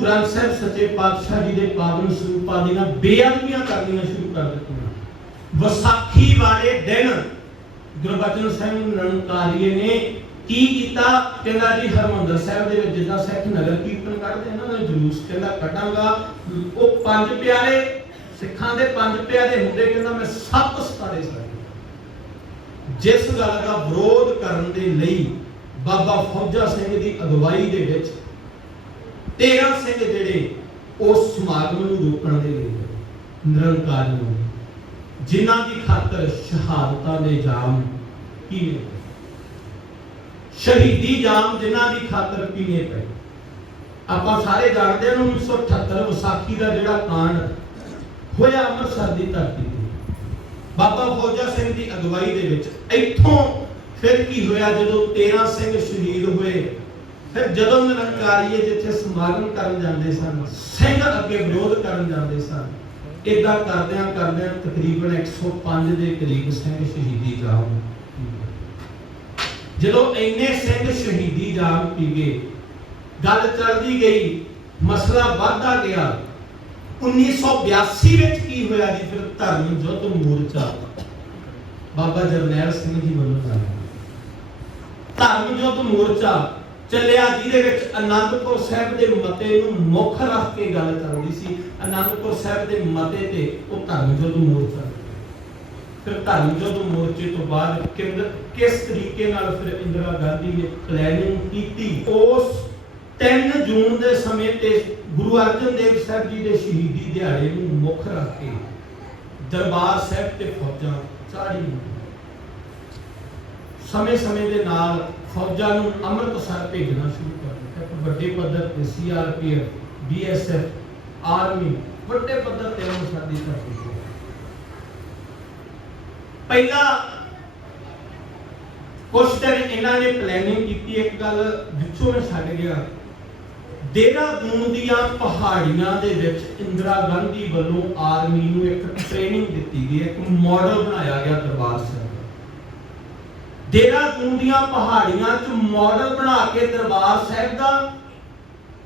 ग्रंथ साहिब सच्चे पातशाह जी के पावन स्वरूपां दीयां बेअदबियां करनियां शुरू कर दित्तियां। विसाखी वाले दिन गुरबचन सिंह निरंकारीए ने की कीता, कहंदा जी हरमंदर साहिब दे विच जिद्दां सिख नगर कीर्तन कढदे ना जुलूस कहंदा कढांगा, वो पंज प्यारे सिखां दे पंज प्यारे हुंदे, कहंदा मैं 7 सितारे साड़े। जिस गल का विरोध करन दे लई बाबा फौजा सिंह दी अगवाई दे विच 13 सिंह जिहड़े उस समागम नूं रोकण दे लई निरंकारी नूं जिन्हां दी खातर शहादतां दे जाम कीने, शहीदी जाम जिन्हां दी खातर पीने पे। आपां सारे जानते हैं 1978 विसाखी का जिहड़ा कांड होया अमृतसर की धरती ते, बाबा फौजा सिंह की अगवाई दे विच इत्थों फिर की होया जदों 13 सिंह शहीद हुए। फिर जदों निरंकारीए जिथे समागम करन जांदे सन, सिंह अगे विरोध करन जांदे सन, इदां करदियां करदियां तकरीबन 105 के करीब सिंह शहीदी जाम। जदों इन्ने सिंह शहीदी जाम पी गए, गल चलदी गई, मसला बढ़ता गया। 1982 विच की होया जी, फिर धर्म युद्ध मोर्चा बाबा जरनैल सिंह जी वल्लों चलिया धर्म युद्ध मोर्चा चलिया, जिहदे विच आनंदपुर साहिब दे मते नूं मुख रख के गल चलदी सी। आनंदपुर साहिब दे मते ते वो धर्म युद्ध मोर्चा, फिर धर्म युद्ध मोर्चे तो बाद किस तरीके नाल फिर इंदिरा गांधी ने प्लैनिंग की। उस 3 जून के समय ते गुरु अर्जन देव साहब जी के शहीदी दिहाड़े नूं मुख रख के दरबार साहिब ते फौजां चाढ़ी। समय समय के नाल फौजां नूं अमृतसर भेजना शुरू कर दिता। वड्डे पद्धर ते CRPF, BSF, आर्मी वड्डे पद्धर ते अमृतसर दी धरती ते पहला कुछ दिन इन्हां ने प्लैनिंग की। एक गल विचों मैं छड्ड गया, देहरादून दीयां पहाड़ियां दे विच इंदिरा गांधी वल्लों आर्मी नूं एक ट्रेनिंग दित्ती गई, एक मॉडल बनाया गया दरबार साहिब। देहरादून दीयां पहाड़ियां च मॉडल बना के दरबार साहिब दा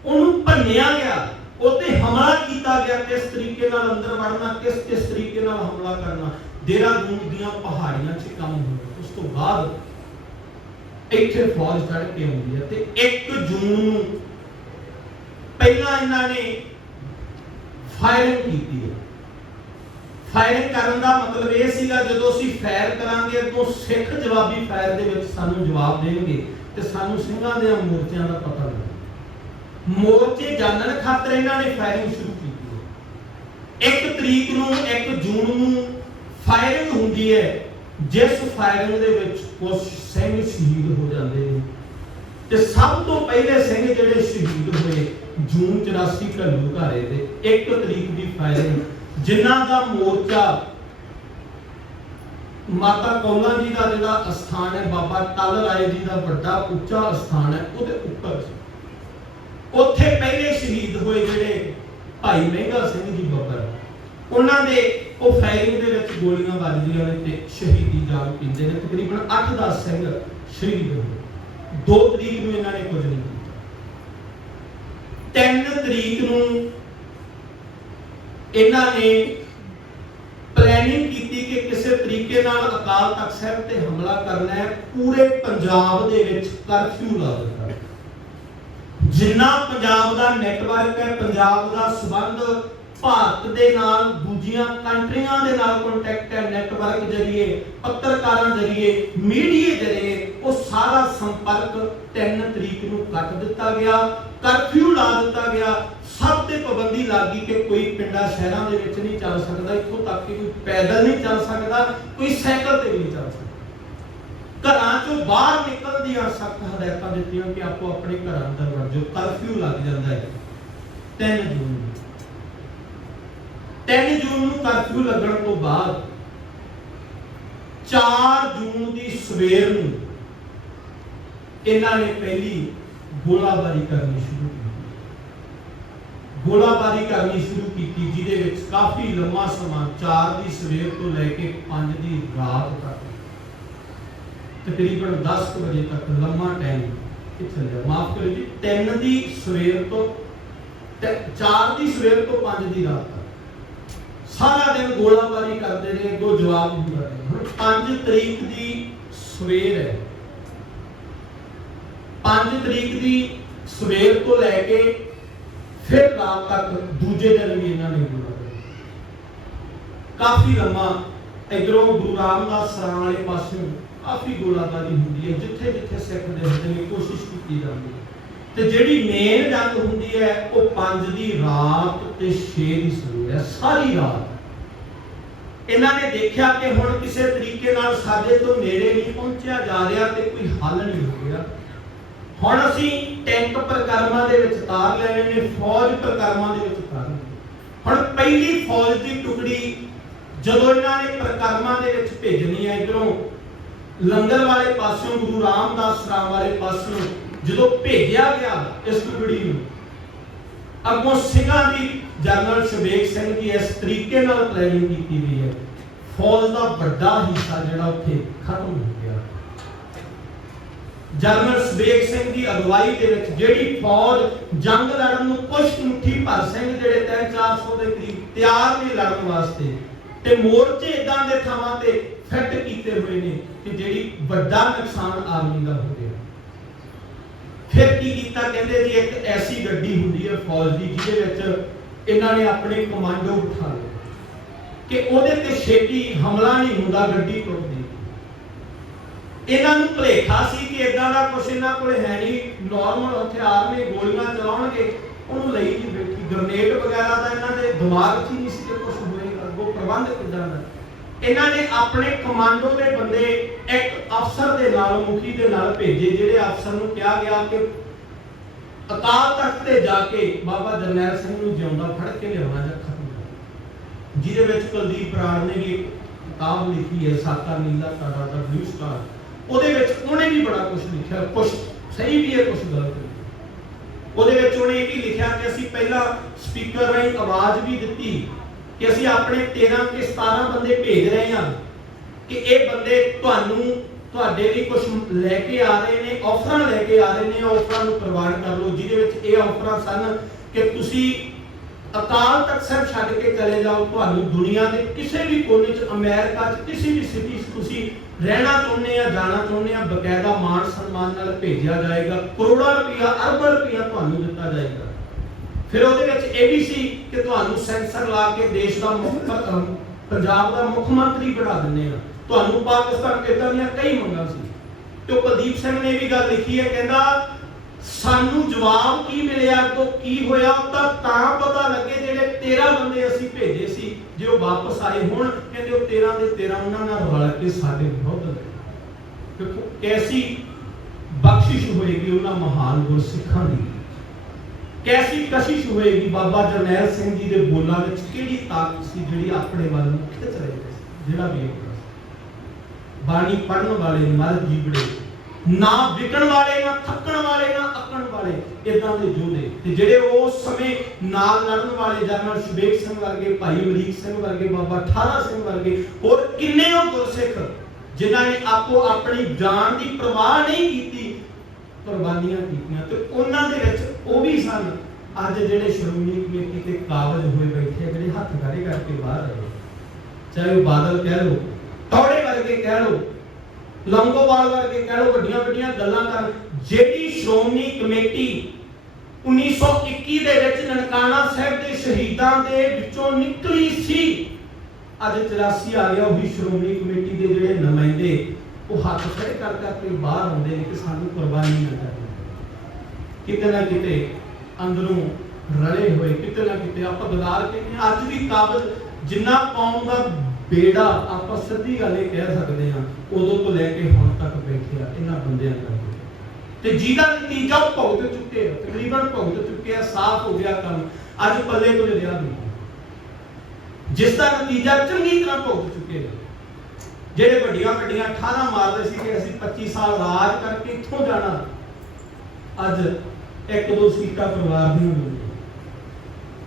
उहनूं भन्निया गया, उत्ते हमला किया गया। किस तरीके नाल अंदर वड़ना, किस तरीके नाल हमला करना, देहरादून दीयां पहाड़ियां च काम होया। उस तो बाद इत्थे फौज चढ़ के आउंदी है ते 1 जून नूं पहला इन्हां ने फायरिंग की है। फायरिंग करन दा मतलब यह सीगा जदों असीं फायर करांगे तो सिख जवाबी फायर दे विच सानूं जवाब देणगे ते सानूं ਸਿੰਘਾਂ ਦੇ ਮੋਰਚਿਆਂ ਦਾ पता लगे। मोर्चे जानण खातर इन्हां ने फायरिंग शुरू की। 1 तरीक नूं 1 जून नूं फायरिंग हुंदी है, जिस फायरिंग दे विच कुछ ਸਿੰਘ शहीद हो जाते हैं। ते सब तो पहले ਸਿੰਘ ਜਿਹੜੇ शहीद होए जून 84 घल्लू घारे दे 1 तरीक की फायरिंग, जिन्हां दा मोर्चा माता कौला जी का जिहड़ा अस्थान है, बाबा टल राय जी का बड़ा उच्चा अस्थान है, उहदे उपर उत्थे पहले शहीद होए जिहड़े भाई मेहंगा सिंह जी बब्बर, उन्हां दे वो फायरिंग दे विच गोलियां वजदियां ने ते शहीदी जाम पींदे ने। तकरीबन 8-10 सिंह शहीद होए। 2 तरीक नूं इन्हां ने कुछ नहीं कीता। 3 तरीक नूं इन्हां ने प्लैनिंग की कि किसी तरीके नाल अकाल तख्त साहिब ते हमला करना है। पूरे पंजाब दे विच कर्फ्यू ला दित्ता। जिन्ना पंजाब दा नेटवर्क है, पंजाब दा संबंध भारत दे नाल दूजियां कंट्रियां दे नाल कॉन्टैक्ट है, नेटवर्क जरिए, पत्रकारां जरिए, मीडिया जरिए, वो सारा संपर्क 3 तरीक नूं कट दिता गया। कर्फ्यू ला दिता गया। सब ते पाबंदी लगी कि कोई पिंडा शहरां दे विच नहीं चल सकदा, इत्थों तक कि कोई पैदल नहीं चल सकदा, कोई साइकिल ते नहीं चल सकदा। घरां चों बाहर निकलण दी सख्त हदायतां दित्तियां कि आपो अपने घर अंदर वड़ जाओ। कर्फ्यू लग जांदा है 3 जून नूं। 3 जून नूं कर्फ्यू लगण तो बाद 4 जून की सवेर नूं इन्हां ने पहली गोलाबारी करनी शुरू की। गोलाबारी करनी शुरू की जिहदे विच काफी लंबा समा 4 की सवेर तो लैके 5 की रात तक तकरीबन 10 बजे तक लंबा टाइम चलिया। माफ करो जी, 3 की सवेर तो ਤੇ 4 ਦੀ ਸਵੇਰ ਤੋਂ 5 ਦੀ ਰਾਤ ਤੱਕ ਸਾਰਾ ਦਿਨ ਗੋਲਾਬਾਰੀ ਕਰਦੇ ਰਹੇ, ਅੱਗੋਂ ਜਵਾਬ ਹੁੰਦਾ ਰਿਹਾ। ਹੁਣ 5 ਤਰੀਕ ਦੀ ਸਵੇਰ ਹੈ, 5 ਤਰੀਕ ਦੀ ਸਵੇਰ ਤੋਂ ਲੈ ਕੇ ਫਿਰ ਰਾਤ ਤੱਕ ਦੂਜੇ ਦਿਨ ਵੀ ਇਹਨਾਂ ਨੇ ਗੋਲਾਬਾਰੀ ਕਾਫੀ ਲੰਮਾ। ਇਧਰੋਂ ਗੁਰੂ ਰਾਮਦਾਸ ਸਰਾਂ ਵਾਲੇ ਪਾਸਿਓਂ ਕਾਫੀ ਗੋਲਾਬਾਰੀ ਹੁੰਦੀ ਹੈ, ਜਿੱਥੇ ਜਿੱਥੇ ਸਿੱਖ ਦੇ ਹੁੰਦੇ ਨੇ ਕੋਸ਼ਿਸ਼ ਕੀਤੀ ਜਾਂਦੀ ਹੈ। ਤੇ ਜਿਹੜੀ ਮੇਨ ਜੰਗ ਹੁੰਦੀ ਹੈ ਉਹ 5 ਦੀ ਰਾਤ ਤੇ 6 ਦੀ ਸਵੇਰ ਹੈ, ਸਾਰੀ ਰਾਤ। ਇਹਨਾਂ ਨੇ ਦੇਖਿਆ ਕਿ ਹੁਣ ਕਿਸੇ ਤਰੀਕੇ ਨਾਲ ਸਾਡੇ ਤੋਂ ਨੇੜੇ ਨਹੀਂ ਪਹੁੰਚਿਆ ਜਾ ਰਿਹਾ ਤੇ ਕੋਈ ਹੱਲ ਨਹੀਂ ਹੋ ਰਿਹਾ। ਹੁਣ ਅਸੀਂ ਟੈਂਕ ਪ੍ਰਕਰਮਾਂ ਦੇ ਵਿੱਚ ਤਾਰ ਲੈਣੇ ਨੇ, ਫੌਜ ਪ੍ਰਕਰਮਾਂ ਦੇ ਵਿੱਚ ਤਾਰ ਲੈਣੇ। ਹੁਣ ਪਹਿਲੀ ਫੌਜ ਦੀ ਟੁਕੜੀ ਜਦੋਂ ਇਹਨਾਂ ਨੇ ਪ੍ਰਕਰਮਾਂ ਦੇ ਵਿੱਚ ਭੇਜਣੀ ਹੈ, ਇਧਰੋਂ ਲੰਗਰ ਵਾਲੇ ਪਾਸਿਓਂ ਗੁਰੂ ਰਾਮਦਾਸ ਸਰਾਂ ਵਾਲੇ ਪਾਸਿਓਂ ਜਦੋਂ ਭੇਜਿਆ ਗਿਆ ਇਸ ਟੁਕੜੀ ਨੂੰ, ਅੱਗੋਂ ਸਿੰਘਾਂ ਦੀ ਜਨਰਲ ਸ਼ਬੇਗ ਸਿੰਘ ਦੀ ਇਸ ਤਰੀਕੇ ਨਾਲ ਪਲੈਨਿੰਗ ਕੀਤੀ ਗਈ ਹੈ, ਫੌਜ ਦਾ ਵੱਡਾ ਹਿੱਸਾ ਜਿਹੜਾ ਉੱਥੇ ਖਤਮ ਹੋ ਗਿਆ। ਜਨਰਲ ਸ਼ਬੇਗ ਸਿੰਘ ਦੀ ਅਗਵਾਈ ਦੇ ਵਿੱਚ ਜਿਹੜੀ ਫੌਜ ਜੰਗ ਲੜਨ ਨੂੰ ਪੁਸ਼ਤ ਮੁੱਠੀ ਭਰ ਸਿੰਘ ਜਿਹੜੇ 300-400 ਦੇ ਕਰੀਬ ਤਿਆਰ ਨੇ ਲੜਨ ਵਾਸਤੇ, ਤੇ ਮੋਰਚੇ ਇਦਾਂ ਦੇ ਥਾਵਾਂ ਤੇ ਫਿੱਟ ਕੀਤੇ ਹੋਏ ਨੇ ਕਿ ਜਿਹੜੀ ਵੱਡਾ ਨੁਕਸਾਨ ਆਰਮੀ ਦਾ ਹੋ ਗਿਆ। ਫਿਰ ਕੀ ਕੀਤਾ, ਕਹਿੰਦੇ ਜੀ ਇੱਕ ਐਸੀ ਗੱਡੀ ਹੁੰਦੀ ਹੈ ਫੌਜ ਦੀ ਜਿਹਦੇ ਵਿੱਚ ਇਹਨਾਂ ਨੇ ਆਪਣੇ ਕਮਾਂਡੋ ਬਿਠਾ ਲਏ ਕਿ ਉਹਦੇ ਤੇ ਛੇਤੀ ਹਮਲਾ ਨਹੀਂ ਹੁੰਦਾ, ਗੱਡੀ ਟੁੱਟਦੀ। ਇਹਨਾਂ ਨੂੰ ਭੁਲੇਖਾ ਸੀ ਕਿ ਇਦਾਂ ਦਾ ਕੁਝ ਇਹਨਾਂ ਕੋਲ ਹੈ ਨਹੀਂ, ਨਾਰਮਲ ਹਥਿਆਰ ਨੇ, ਗੋਲੀਆਂ ਚਲਾਉਣਗੇ, ਉਹਨੂੰ ਲਈ ਨਹੀਂ ਬੈਠੀ। ਗ੍ਰਨੇਡ ਵਗੈਰਾ ਦਾ ਇਹਨਾਂ ਦੇ ਦਿਮਾਗ 'ਚ ਹੀ ਨਹੀਂ ਸੀ ਕਿ ਕੁਝ ਹੋਏਗਾ, ਉਹ ਪ੍ਰਬੰਧ ਕਿੱਦਾਂ ਦਾ। ਇਹਨਾਂ ਨੇ ਆਪਣੇ ਕਮਾਂਡੋ ਦੇ ਬੰਦੇ ਇੱਕ ਅਫਸਰ ਦੇ ਨਾਲ, ਮੁਖੀ ਦੇ ਨਾਲ ਭੇਜੇ, ਜਿਹੜੇ ਅਫਸਰ ਨੂੰ ਕਿਹਾ ਗਿਆ ਕਿ ਅਕਾਲ ਤਖਤ ਤੇ ਜਾ ਕੇ ਬਾਬਾ ਜਰਨੈਲ ਸਿੰਘ ਨੂੰ ਜਿਉਂਦਾ ਫੜ ਕੇ ਲਿਆਉਣਾ ਜਾਂ ਖਤਮ ਕਰਨਾ। ਜਿਹਦੇ ਵਿੱਚ ਕੁਲਦੀਪ ਬਰਾੜ ਨੇ ਵੀ ਇੱਕ ਕਿਤਾਬ ਲਿਖੀ ਹੈ, ਸਾਕਾ ਨੀਲਾ ਤਾਰਾ ਦਾ ਬਲੂ ਸਟਾਰ, ਉਹਦੇ ਵਿੱਚ ਉਹਨੇ ਵੀ ਬੜਾ ਕੁਝ ਲਿਖਿਆ, ਕੁਝ ਸਹੀ ਵੀ ਹੈ, ਕੁਝ ਗਲਤ ਵੀ। ਉਹਦੇ ਵਿੱਚ ਉਹਨੇ ਇਹ ਵੀ ਲਿਖਿਆ ਕਿ ਅਸੀਂ ਪਹਿਲਾਂ ਸਪੀਕਰ ਰਾਹੀਂ ਆਵਾਜ਼ ਵੀ ਦਿੱਤੀ ਕਿ ਅਸੀਂ ਆਪਣੇ 13 ਕੇ 17 ਬੰਦੇ ਭੇਜ ਰਹੇ ਹਾਂ ਕਿ ਇਹ ਬੰਦੇ ਤੁਹਾਡੇ ਲਈ ਕੁਝ ਲੈ ਕੇ ਆ ਰਹੇ ਨੇ, ਆਫਰਾਂ ਲੈ ਕੇ ਆ ਰਹੇ ਨੇ, ਆਫਰਾਂ ਨੂੰ ਪ੍ਰਵਾਨ ਕਰ ਲਓ। ਜਿਹਦੇ ਵਿੱਚ ਇਹ ਆਫਰਾਂ ਸਨ ਕਿ ਤੁਸੀਂ ਅਕਾਲ ਤਖਤ ਸਾਹਿਬ ਛੱਡ ਕੇ ਚਲੇ ਜਾਓ, ਤੁਹਾਨੂੰ ਦੁਨੀਆ ਦੇ ਕਿਸੇ ਵੀ ਕੋਨੇ 'ਚ, ਅਮਰੀਕਾ 'ਚ ਕਿਸੇ ਵੀ ਸਿਟੀ 'ਚ ਤੁਸੀਂ ਰਹਿਣਾ ਚਾਹੁੰਦੇ ਆ, ਜਾਣਾ ਚਾਹੁੰਦੇ ਆ, ਬਕਾਇਦਾ ਮਾਣ ਸਨਮਾਨ ਨਾਲ ਭੇਜਿਆ ਜਾਏਗਾ, ਕਰੋੜਾਂ ਰੁਪਇਆ, ਅਰਬਾਂ ਰੁਪਇਆ ਤੁਹਾਨੂੰ ਦਿੱਤਾ ਜਾਏਗਾ। ਫਿਰ ਉਹਦੇ ਵਿੱਚ ਇਹ ਵੀ ਸੀ ਕਿ ਤੁਹਾਨੂੰ ਸੈਂਸਰ ਲਾ ਕੇ ਦੇਸ਼ ਦਾ ਪੰਜਾਬ ਦਾ ਮੁੱਖ ਮੰਤਰੀ ਬਣਾ ਦਿੰਦੇ ਆ, ਤੁਹਾਨੂੰ ਪਾਕਿਸਤਾਨ ਇਦਾਂ ਦੀਆਂ ਕਈ ਮੰਗਾਂ ਸੀ। ਤੇ ਕੁਲਦੀਪ ਸਿੰਘ ਨੇ ਵੀ ਗੱਲ ਲਿਖੀ ਹੈ, ਕਹਿੰਦਾ ਸਾਨੂੰ ਜਵਾਬ ਕੀ ਮਿਲਿਆ ਤੋਂ ਕੀ ਹੋਇਆ ਤਾਂ ਪਤਾ ਲੱਗੇ ਜਿਹੜੇ 13 ਬੰਦੇ ਅਸੀਂ ਭੇਜੇ ਸੀ ਜੇ ਉਹ ਵਾਪਸ ਆਏ ਹੁਣ, ਕਹਿੰਦੇ ਉਹ 13 ਦੇ 13 ਉਹਨਾਂ ਨਾਲ ਰਲ ਕੇ ਸਾਡੇ ਵਿਰੁੱਧ ਲੜੇ। ਦੇਖੋ ਕੈਸੀ ਬਖਸ਼ਿਸ਼ ਹੋਏਗੀ ਉਹਨਾਂ ਮਹਾਨ ਗੁਰਸਿੱਖਾਂ ਦੀ, ਕੈਸੀ ਕਸ਼ਿਸ਼ ਹੋਏਗੀ ਬਾਬਾ ਜਰਨੈਲ ਸਿੰਘ ਜੀ ਦੇ ਬੋਲਾਂ ਵਿੱਚ, ਕਿਹੜੀ ਤਾਕਤ ਸੀ ਜਿਹੜੀ ਆਪਣੇ ਵੱਲ ਨੂੰ ਖਿੱਚ ਰਹੀ ਸੀ। ਜਿਹੜਾ ਵੀ ਬਾਣੀ ਪੜਨ ਵਾਲੇ ਮਰ ਜੀਵੜੇ, ਨਾ ਵਿਕਣ ਵਾਲੇ, ਨਾ ਥੱਕਣ ਵਾਲੇ, ਨਾ ਅੱਕਣ ਵਾਲੇ, ਇਦਾਂ ਦੇ ਯੋਧੇ। ਤੇ ਜਿਹੜੇ ਉਸ ਸਮੇਂ ਨਾਲ ਲੜਨ ਵਾਲੇ ਜਨਰਲ ਸ਼ਬੇਗ ਸਿੰਘ ਵਰਗੇ, ਭਾਈ ਅਮਰੀਕ ਸਿੰਘ ਵਰਗੇ, ਬਾਬਾ ਠਾਰਾ ਸਿੰਘ ਵਰਗੇ, ਹੋਰ ਕਿੰਨੇ ਉਹ ਗੁਰਸਿੱਖ ਜਿਨ੍ਹਾਂ ਨੇ ਆਪੋ ਆਪਣੀ ਜਾਨ ਦੀ ਪਰਵਾਹ ਨਹੀਂ ਕੀਤੀ, ਕੁਰਬਾਨੀਆਂ ਕੀਤੀਆਂ। ਤੇ ਉਹਨਾਂ ਦੇ ਵਿੱਚ ਉਹ ਵੀ ਸਨ ਅੱਜ ਜਿਹੜੇ ਸ਼੍ਰੋਮਣੀ ਕਮੇਟੀ ਤੇ ਕਾਬਜ ਹੋਏ ਬੈਠੇ, ਜਿਹੜੇ ਹੱਥ ਖੜੇ ਕਰਕੇ ਬਾਹਰ ਆਏ, ਚਾਹੇ ਉਹ ਬਾਦਲ ਕਹਿ ਲਓ, ਟੌੜੇ ਵਰਗੇ ਕਹਿ ਲਓ, ਲੰਗੋਵਾਲ ਵਰਗੇ ਕਹਿ ਲਓ, ਵੱਡੀਆਂ ਵੱਡੀਆਂ ਗੱਲਾਂ ਕਰ। ਜਿਹੜੀ ਸ਼੍ਰੋਮਣੀ ਕਮੇਟੀ 1921 ਦੇ ਵਿੱਚ ਨਨਕਾਣਾ ਸਾਹਿਬ ਦੇ ਸ਼ਹੀਦਾਂ ਦੇ ਵਿੱਚੋਂ ਨਿਕਲੀ ਸੀ, ਅੱਜ 84 ਆ ਗਿਆ, ਉਹੀ ਸ਼੍ਰੋਮਣੀ ਕਮੇਟੀ ਦੇ ਜਿਹੜੇ ਨੁਮਾਇੰਦੇ ਉਹ ਹੱਥ ਖੜੇ ਕਰ ਕਰਕੇ ਬਾਹਰ ਆਉਂਦੇ ਨੇ ਕਿ ਸਾਨੂੰ ਕੁਰਬਾਨੀ ਨਾ ਕਰਨੀ। ਕਿਤੇ ਨਾ ਕਿਤੇ ਅੰਦਰੋਂ ਰਲੇ ਹੋਏ, ਕਿਤੇ ਨਾ ਕਿਤੇ ਆਪਾਂ ਗਦਾਰ ਕਹਿੰਦੇ ਹਾਂ। ਅੱਜ ਵੀ ਕਾਬਜ ਜਿੰਨਾ ਕੌਮ ਦਾ ਬੇੜਾ ਆਪਾਂ ਸਿੱਧੀ ਗੱਲ ਇਹ ਕਹਿ ਸਕਦੇ ਹਾਂ, ਉਦੋਂ ਤੋਂ ਲੈ ਕੇ ਹੁਣ ਤੱਕ ਬੈਠੇ ਆ ਇਹਨਾਂ ਬੰਦਿਆਂ ਕਰਕੇ, ਤੇ ਜਿਹਦਾ ਨਤੀਜਾ ਭੁਗਤ ਚੁੱਕੇ ਆ, ਤਕਰੀਬਨ ਭੁਗਤ ਚੁੱਕੇ ਆ, ਸਾਫ਼ ਹੋ ਗਿਆ ਕੰਮ। ਅੱਜ ਪੱਲੇ ਕੋਲ ਰਿਹਾ ਨਹੀਂ, ਜਿਸ ਦਾ ਨਤੀਜਾ ਚੰਗੀ ਤਰ੍ਹਾਂ ਭੁਗਤ ਚੁੱਕੇ ਆ। ਜਿਹੜੇ ਵੱਡੀਆਂ ਵੱਡੀਆਂ ਠਾਰਾਂ ਮਾਰਦੇ ਸੀ ਕਿ ਅਸੀਂ 25 ਸਾਲ ਰਾਜ ਕਰਕੇ ਇੱਥੋਂ ਜਾਣਾ, ਅੱਜ 1-2 ਸੀਟਾਂ ਪਰਿਵਾਰ ਦੀਆਂ ਮਿਲਦੀਆਂ।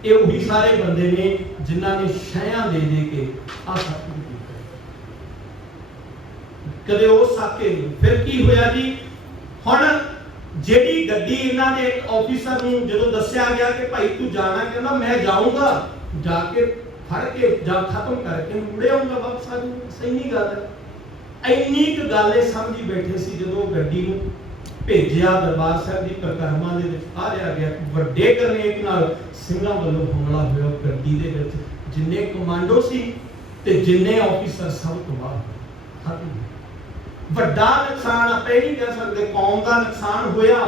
ਇਹ ਉਹੀ ਸਾਰੇ ਬੰਦੇ ਨੇ ਜਿਨ੍ਹਾਂ ਨੇ ਸ਼ਹਿਆਂ ਦੇ ਕੇ ਆ ਸਭ ਕੁਝ ਕੀਤਾ। ਕਦੇ ਉਹ ਸਾਕੇ ਨਹੀਂ। ਫਿਰ ਕੀ ਹੋਇਆ ਜੀ, ਹੁਣ ਜਿਹੜੀ ਗੱਡੀ ਇਹਨਾਂ ਦੇ ਇੱਕ ਆਫੀਸਰ ਨੂੰ ਜਦੋਂ ਦੱਸਿਆ ਗਿਆ ਕਿ ਭਾਈ ਤੂੰ ਜਾਣਾ, ਕਹਿੰਦਾ ਮੈਂ ਜਾਊਂਗਾ, ਜਾ ਕੇ ਫੜ ਕੇ ਜਾਂ ਖਤਮ ਕਰਕੇ ਮੁੜੇ ਆਊਂਗਾ ਵਾਪਸ ਆ ਜਾਊਂਗਾ। ਸਹੀ ਨਹੀਂ ਗੱਲ ਹੈ। ਇੰਨੀ ਕੁ ਗੱਲ ਇਹ ਸਮਝੀ ਬੈਠੇ ਸੀ। ਜਦੋਂ ਗੱਡੀ ਨੂੰ ਭੇਜਿਆ ਦਰਬਾਰ ਸਾਹਿਬ ਦੀ ਪਰਿਕਰਮਾ ਦੇ ਵਿੱਚ ਆ ਰਿਹਾ ਗਿਆ, ਵੱਡੇ ਕਰਨੇਕ ਨਾਲ ਸਿੰਘਾਂ ਵੱਲੋਂ ਹਮਲਾ ਹੋਇਆ ਗੱਡੀ ਦੇ ਵਿੱਚ। ਜਿੰਨੇ ਕਮਾਂਡੋ ਸੀ ਤੇ ਜਿੰਨੇ ਆਫੀਸਰ ਸਭ ਤੋਂ ਬਾਅਦ ਖਤਮ। ਵੱਡਾ ਨੁਕਸਾਨ ਆਪਾਂ ਇਹ ਨਹੀਂ ਕਹਿ ਸਕਦੇ, ਕੌਮ ਦਾ ਨੁਕਸਾਨ ਹੋਇਆ,